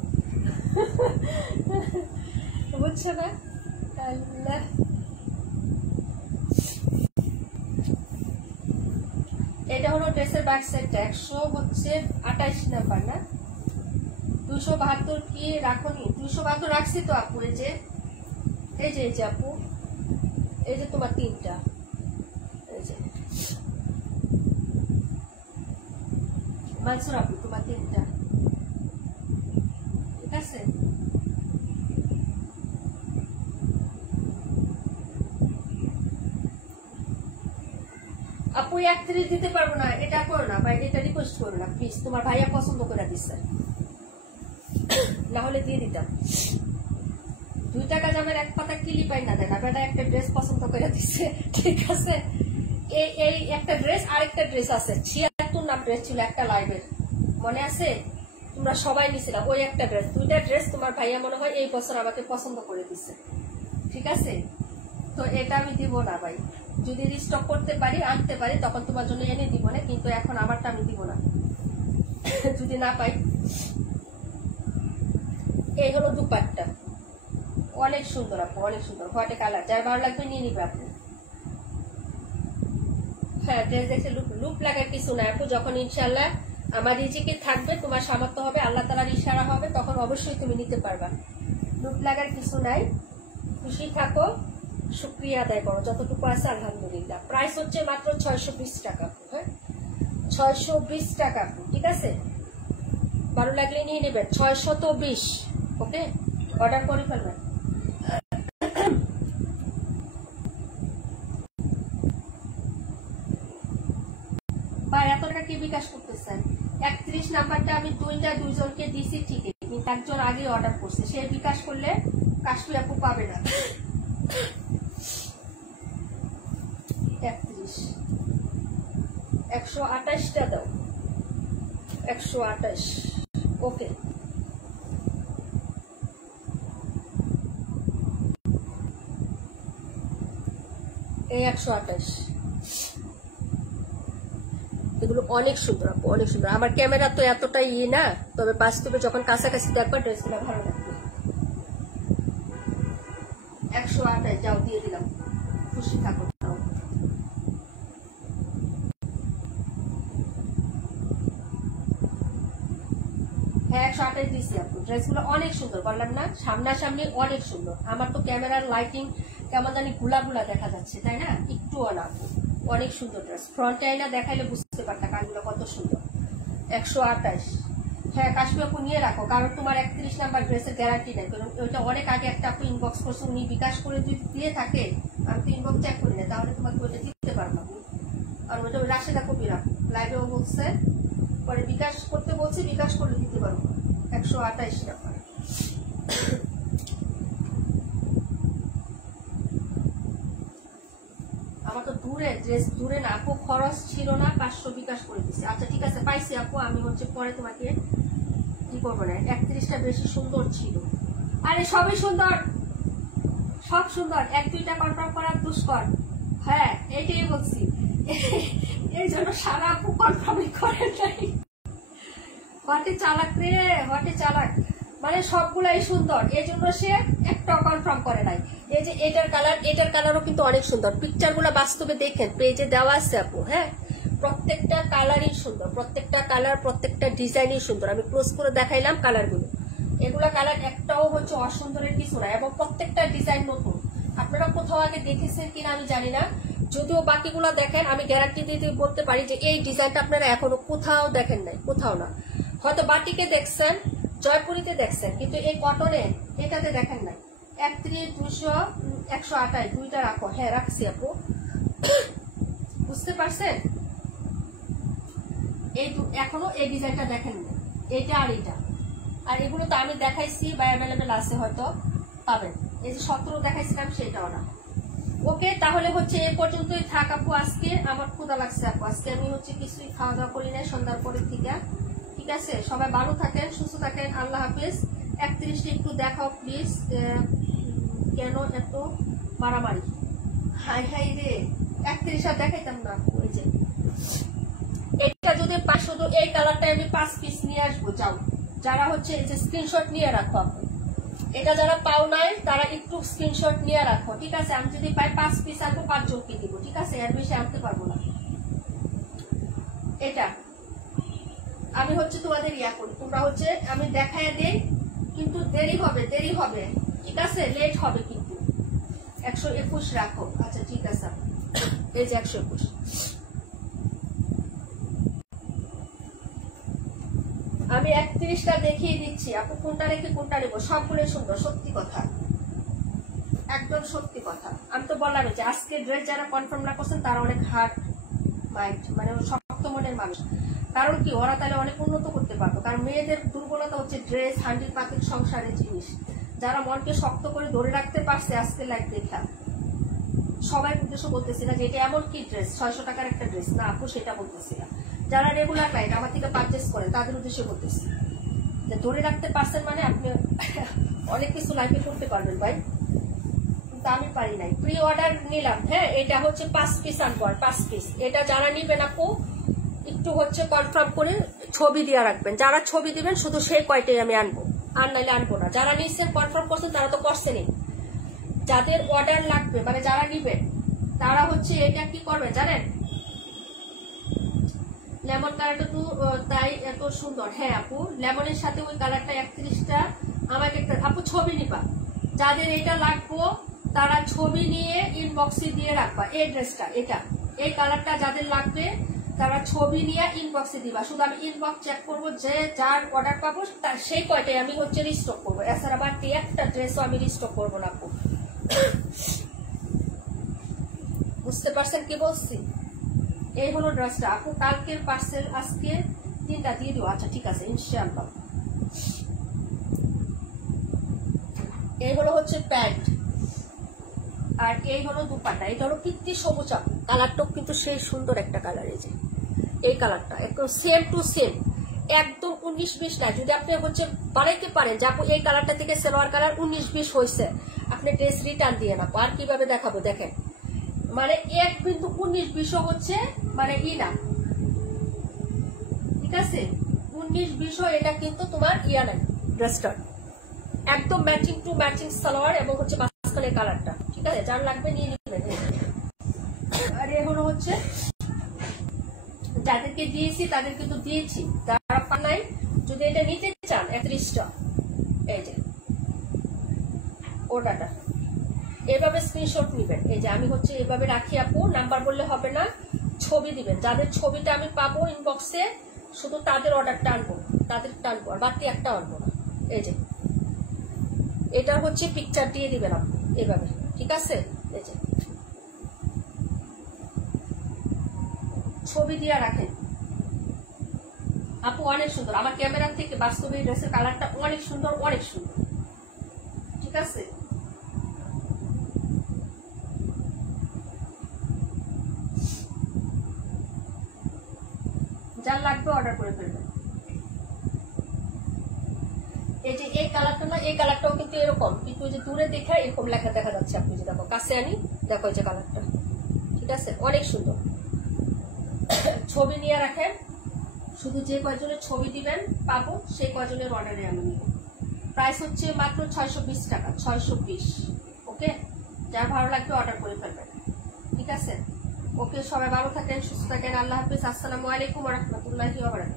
বুঝছো না? এটা হলো ড্রেসের ব্যাক সাইডটা। 128 নাম্বার না, 272 কি রাখনি? 272 রাখছি তো আপু। এই যে আপু, এই যে তোমার 3টা, এই যে মানসুর আপু তোমার 3টা, ঠিক আছে? আপু 31 দিতে পারবো না, এটা করো না ভাই, এটা রিকোয়েস্ট করো না প্লিজ। তোমার ভাইয়া পছন্দ করে দিচ্ছে, না হলে দিয়ে দিতাম। 2 টাকা দামের 1 পাতা কিলি পাই না দেয় না, বেটা একটা ড্রেস পছন্দ করে দিচ্ছে, ঠিক আছে? এই একটা ড্রেস, আরেকটা ড্রেস আছে 76 নাম ড্রেস ছিল একটা লাইভের, মনে আছে? তোমরা সবাই নিছিলাম ওই একটা ড্রেস। 2টা ড্রেস তোমার ভাইয়া মনে হয় এই বছর আমাকে পছন্দ করে দিচ্ছে, ঠিক আছে? তো এটা আমি দিব না ভাই, যদি রিস্টক করতে পারি আনতে পারি তখন তোমার জন্য এনে দিব না, কিন্তু এখন আমারটা আমি দিব না যদি না পাই। এই হলো দুপাট্টা, অনেক সুন্দর আপু, অনেক সুন্দর হোয়াইট কালার, যার ভালো লাগবে নিয়ে নিবে আপু। হ্যাঁ ড্রেস দেখে লুক লাগার কিছু না আপু, যখন ইনশাল্লাহ আমার রিজিকে থাকবে, তোমার সামর্থ্য হবে, আল্লাহ তাআলার ইশারা হবে, তখন অবশ্যই তুমি নিতে পারবা। লুক লাগার কিছু নাই, খুশি থাকো, শুকরিয়া আদায় করো, যতটুকু আছে আলহামদুলিল্লাহ। প্রাইস হচ্ছে মাত্র 620 টাকা। হ্যাঁ 620 টাকা, ঠিক আছে? ভালো লাগলে নিয়ে নেবেন, 620। ওকে, অর্ডার করে ফেলবেন। ভাই এত টাকা কি বিকাশ করতেছেন? 31 নাম্বারটা আমি 2জনকে দিছি ঠিকই, কিন্তু একজন আগে অর্ডার করছে, সে বিকাশ করলে কাশফি আপু পাবে না। 31 128টা দাও, 128। ওকে, এই 128। এগুলো অনেক সুন্দর আপু, অনেক সুন্দর। আমার ক্যামেরা তো এতটা না, তবে বাস্তবে যখন কাছাকাছি দেখবা ড্রেসগুলো ভালো লাগবে। 128 যাও, দিয়ে দিলাম, খুশি থাকো। হ্যাঁ 128 দিচ্ছি আপু, ড্রেসগুলো অনেক সুন্দর, বললাম না সামনাসামনি অনেক সুন্দর। আমার তো ক্যামেরার লাইটিং কেমন জানি গুলা গুলা দেখা যাচ্ছে, তাই না? একটুও না, অনেক সুন্দর ড্রেস। ফ্রন্টে আইনা দেখাইলে বুঝতে পারতা কানগুলো কত সুন্দর। 128। হ্যাঁ কাশ্মীর আপু নিয়ে রাখো, কারণ তোমার 31 নাম্বার ড্রেসের গ্যারান্টি নেই। কারণ ওইটা অনেক আগে একটা আপু ইনবক্স করছে, উনি বিকাশ করে যদি দিয়ে থাকে, আমি তো ইনবক্স চেক করি না, তাহলে তোমাকে ওইটা দিতে পারবো। আর ওইটা রাশেদা কপি রাখো, লাইভেও বলছে, পরে বিকাশ করতে বলছি, বিকাশ করলে দিতে পারবো। 128 নাম্বার। আমার তো দূরে ড্রেস, দূরে না আপু, খরচ ছিল না, 500 বিকাশ করে দিচ্ছি। আচ্ছা ঠিক আছে, পাইছি আপু, আমি হচ্ছে পরে তোমাকে কি করবো না। 31টা বেশি সুন্দর ছিল, আরে সবই সুন্দর, সব সুন্দর, 1-2টা কনফার্ম করা দুষ্কর। হ্যাঁ এইটাই বলছি, এই জন্য সারা আপু কনফার্মই করে নাই। হটে চালাক রে, হটে চালাক, মানে সবগুলাই সুন্দর, এই জন্য সে একটা কনফার্ম করে নাই। এই যে এটার কালারও কিন্তু অনেক সুন্দর। পিকচার গুলা বাস্তবে দেখেন, পেজে দেওয়া আছে আপু। হ্যাঁ প্রত্যেকটা কালারই সুন্দর, প্রত্যেকটা কালার, প্রত্যেকটা ডিজাইনই সুন্দর। আমি ক্লোজ করে দেখাইলাম কালার গুলো, এগুলা কালার একটাও হচ্ছে অসুন্দরের কিছু না, এবং প্রত্যেকটা ডিজাইন নতুন। আপনারা কোথাও আগে দেখেছেন কিনা আমি জানি না, যদিও বাকিগুলা দেখেন আমি গ্যারান্টি দিয়ে বলতে পারি যে এই ডিজাইনটা আপনারা এখনো কোথাও দেখেন নাই, কোথাও না। হয়তো বাটিকে দেখছেন, জয়পুরিতে দেখছেন, কিন্তু এই কটনে এটাতে দেখেন নাই। 31, 200, 128 দুইটা রাখো। হ্যাঁ রাখছি আপু, বুঝতে পারছেন? এই এখনো এই ডিজাইনটা দেখেন না, এটা আর এটা। আর এগুলো তো আমি দেখাইছি বা অ্যাভেলেবেল আছে, হয়তো পাবেন। এই যে 17 দেখাইছিলাম সেটাও না। ওকে, তাহলে হচ্ছে এ পর্যন্তই থাক আপু। আজকে আমার ক্ষুধা লাগছে আপু, আজকে আমি হচ্ছে কিছুই খাওয়া দাওয়া করি নাই সন্ধ্যার পরের থেকে। ঠিক আছে, সবাই ভালো থাকেন, সুস্থ থাকেন, আল্লাহ হাফেজ। 31টা একটু দেখাও প্লিজ। কেন এত মারামারি? হাই হাই রে, 31টা দেখাইতাম না। ওই যে এটা যদি শুধু এই কালারটা আমি 5 পিস নিয়ে আসবো। যাও, যারা হচ্ছে এই যে স্ক্রিনশট নিয়ে রাখো আপু, এটা যারা পাও নাই তারা একটু স্ক্রিনশট নিয়ে রাখো। ঠিক আছে, আমি যদি পাই 5 পিস আনবো, 5 জনকে দিব। ঠিক আছে, এর বেশি আনতে পারবো না। এটা আমি হচ্ছে তোমাদের ইয়া করি, তোমরা হচ্ছে আমি দেখায় দেই, কিন্তু দেরি হবে, দেরি হবে। ঠিক আছে, লেট হবে কিন্তু। 121 রাখো। আচ্ছা ঠিক আছে, এই যে 121। আমি 31টা দেখিয়ে দিচ্ছি আপু, কোনটা রেখে কোনটা নেবো। সবগুলোই সুন্দর, সত্যি কথা, একদম সত্যি কথা। আমি তো বললাম যে আজকে ড্রেস যারা কনফার্ম না করছেন তারা অনেক হার্ড মাইন্ড, মানে শক্ত মনের মানুষ। কারণ কি, ওরা তাহলে অনেক উন্নত করতে পারবো। কারণ মেয়েদের দুর্বলতা হচ্ছে ড্রেস, হান্ডির পাতিল, সংসারের জিনিস। যারা মনকে শক্ত করে ধরে রাখতে পারছে আজকে লাইফ দেখা, সবাই উদ্দেশ্য বলতেছি না যে এটা এমন কি ড্রেস 600 টাকার একটা ড্রেস না আপু, সেটা বলতেছি না। যারা রেগুলার ক্লায়েন্ট আমার থেকে পারচেস করে তাদের উদ্দেশ্যে বলতেছি যে ধরে রাখতে পারছেন মানে আপনি অনেক কিছু লাইফে করতে পারবেন ভাই, কিন্তু আমি পারি নাই। প্রি অর্ডার নিলাম। হ্যাঁ, এটা হচ্ছে 5 পিস আনবো, আর 5 পিস। এটা যারা নিবেন আপু একটু হচ্ছে কনফার্ম করে ছবি দিয়ে রাখবেন। যারা ছবি দিবেন শুধু সেই কয়টাই আমি আনবো, আর নাইলে আনবো না। যারা নিচ্ছেন কনফার্ম করছেন তারা তো করছেনই। যাদের অর্ডার লাগবে মানে যারা নিবেন তারা হচ্ছে এটা কি করবেন জানেন, লেমন কালারটা তো তাই এত সুন্দর। হ্যাঁ আপু, লেমনের সাথে ওই কালারটা 31টা আমাকে একটা আপু ছবি নিবা। যাদের এটা লাগবো তারা ছবি নিয়ে ইনবক্সে দিয়ে রাখবা। এই ড্রেসটা, এটা এই কালারটা যাদের লাগবে তারা ছবি নিয়ে ইনবক্সে দিবা। শুধু আমি ইনবক্স চেক করবো, যে যার অর্ডার পাবো তার সেই কয়টাই আমি হচ্ছে রিস্টক করবো। এছাড়া বাড়তি একটা ড্রেসও আমি রিস্টক করবো না আপু। বুঝতে পারছেন কি বলছি? এই হলো ড্রেসটা আপু। কালকের পার্সেল আজকে 3টা দিয়ে দিও। আচ্ছা ঠিক আছে, ইনশাআল্লাহ। এই হলো হচ্ছে প্যান্ট, আর এই হলো দুপাট্টা। এটা হলো কীর্তি সবুজ আপু, কালারটাও কিন্তু সেই সুন্দর একটা কালার। এই যে এই কালারটা একদম সেম টু সেম, একদম 19-20 না। যদি আপনি হচ্ছে বানাইতে পারেন যে আপু এই কালারটা থেকে সালোয়ার কালার 19-20 হয়েছে, আপনি ড্রেস রিটার্ন দিয়ে না। আর কিভাবে দেখাবো দেখেন, মানে এক বিন্দু 19-20 হচ্ছে মানে না, ঠিক আছে? 19-20 এটা কিন্তু তোমার ইয়া নাই। ড্রেসটা একদম ম্যাচিং টু ম্যাচিং সালোয়ার এবং হচ্ছে মাঝখানে কালারটা। ঠিক আছে, যার লাগবে নিয়ে নেবেন। আর এ হলো হচ্ছে যাদেরকে দিয়েছি তাদের কিন্তু দিয়েছি, যারা পান নাই যদি এটা নিতে চান 31টা, এই যে ওটাটা এভাবে স্ক্রিনশট নিবেন। এই যে আমি হচ্ছে এভাবে রাখি আপু, নাম্বার বললে হবে না, ছবি দিবেন। যাদের ছবিটা আমি পাবো ইনবক্সে শুধু তাদের অর্ডারটা আনবো, তাদেরটা আনবো, আর বাকি একটা আনবো না। এই যে এটা হচ্ছে পিকচার দিয়ে দিবেন আপু এভাবে, ঠিক আছে? এই যে ছবি দিয়ে রাখেন আপু, অনেক সুন্দর। আমার ক্যামেরা থেকে বাস্তবে ড্রেসের কালারটা অনেক সুন্দর, অনেক সুন্দর। ঠিক আছে, যার লাগবে অর্ডার করে ফেলবেন। এই যে এই কালারটা না, এই কালারটাও কিন্তু এরকম, কিন্তু যে দূরে দেখে এরকম লেখা দেখা যাচ্ছে। আপনি যে দেখো, কাছে আনি দেখো এই যে কালারটা, ঠিক আছে, অনেক সুন্দর। ছবি নিয়ে রাখেন, শুধু যে কয়জনের ছবি দিবেন পাবো সেই কয়জনের অর্ডারে আমি নিব। প্রাইস হচ্ছে মাত্র 620 টাকা, 620। ওকে, যার ভালো লাগবে অর্ডার করে ফেলবেন। ঠিক আছে, ওকে, সবাই ভালো থাকেন, সুস্থ থাকেন, আল্লাহ হাফিজ, আসসালামু আলাইকুম ওয়া রাহমাতুল্লাহি ওয়া বারাকাতুহু।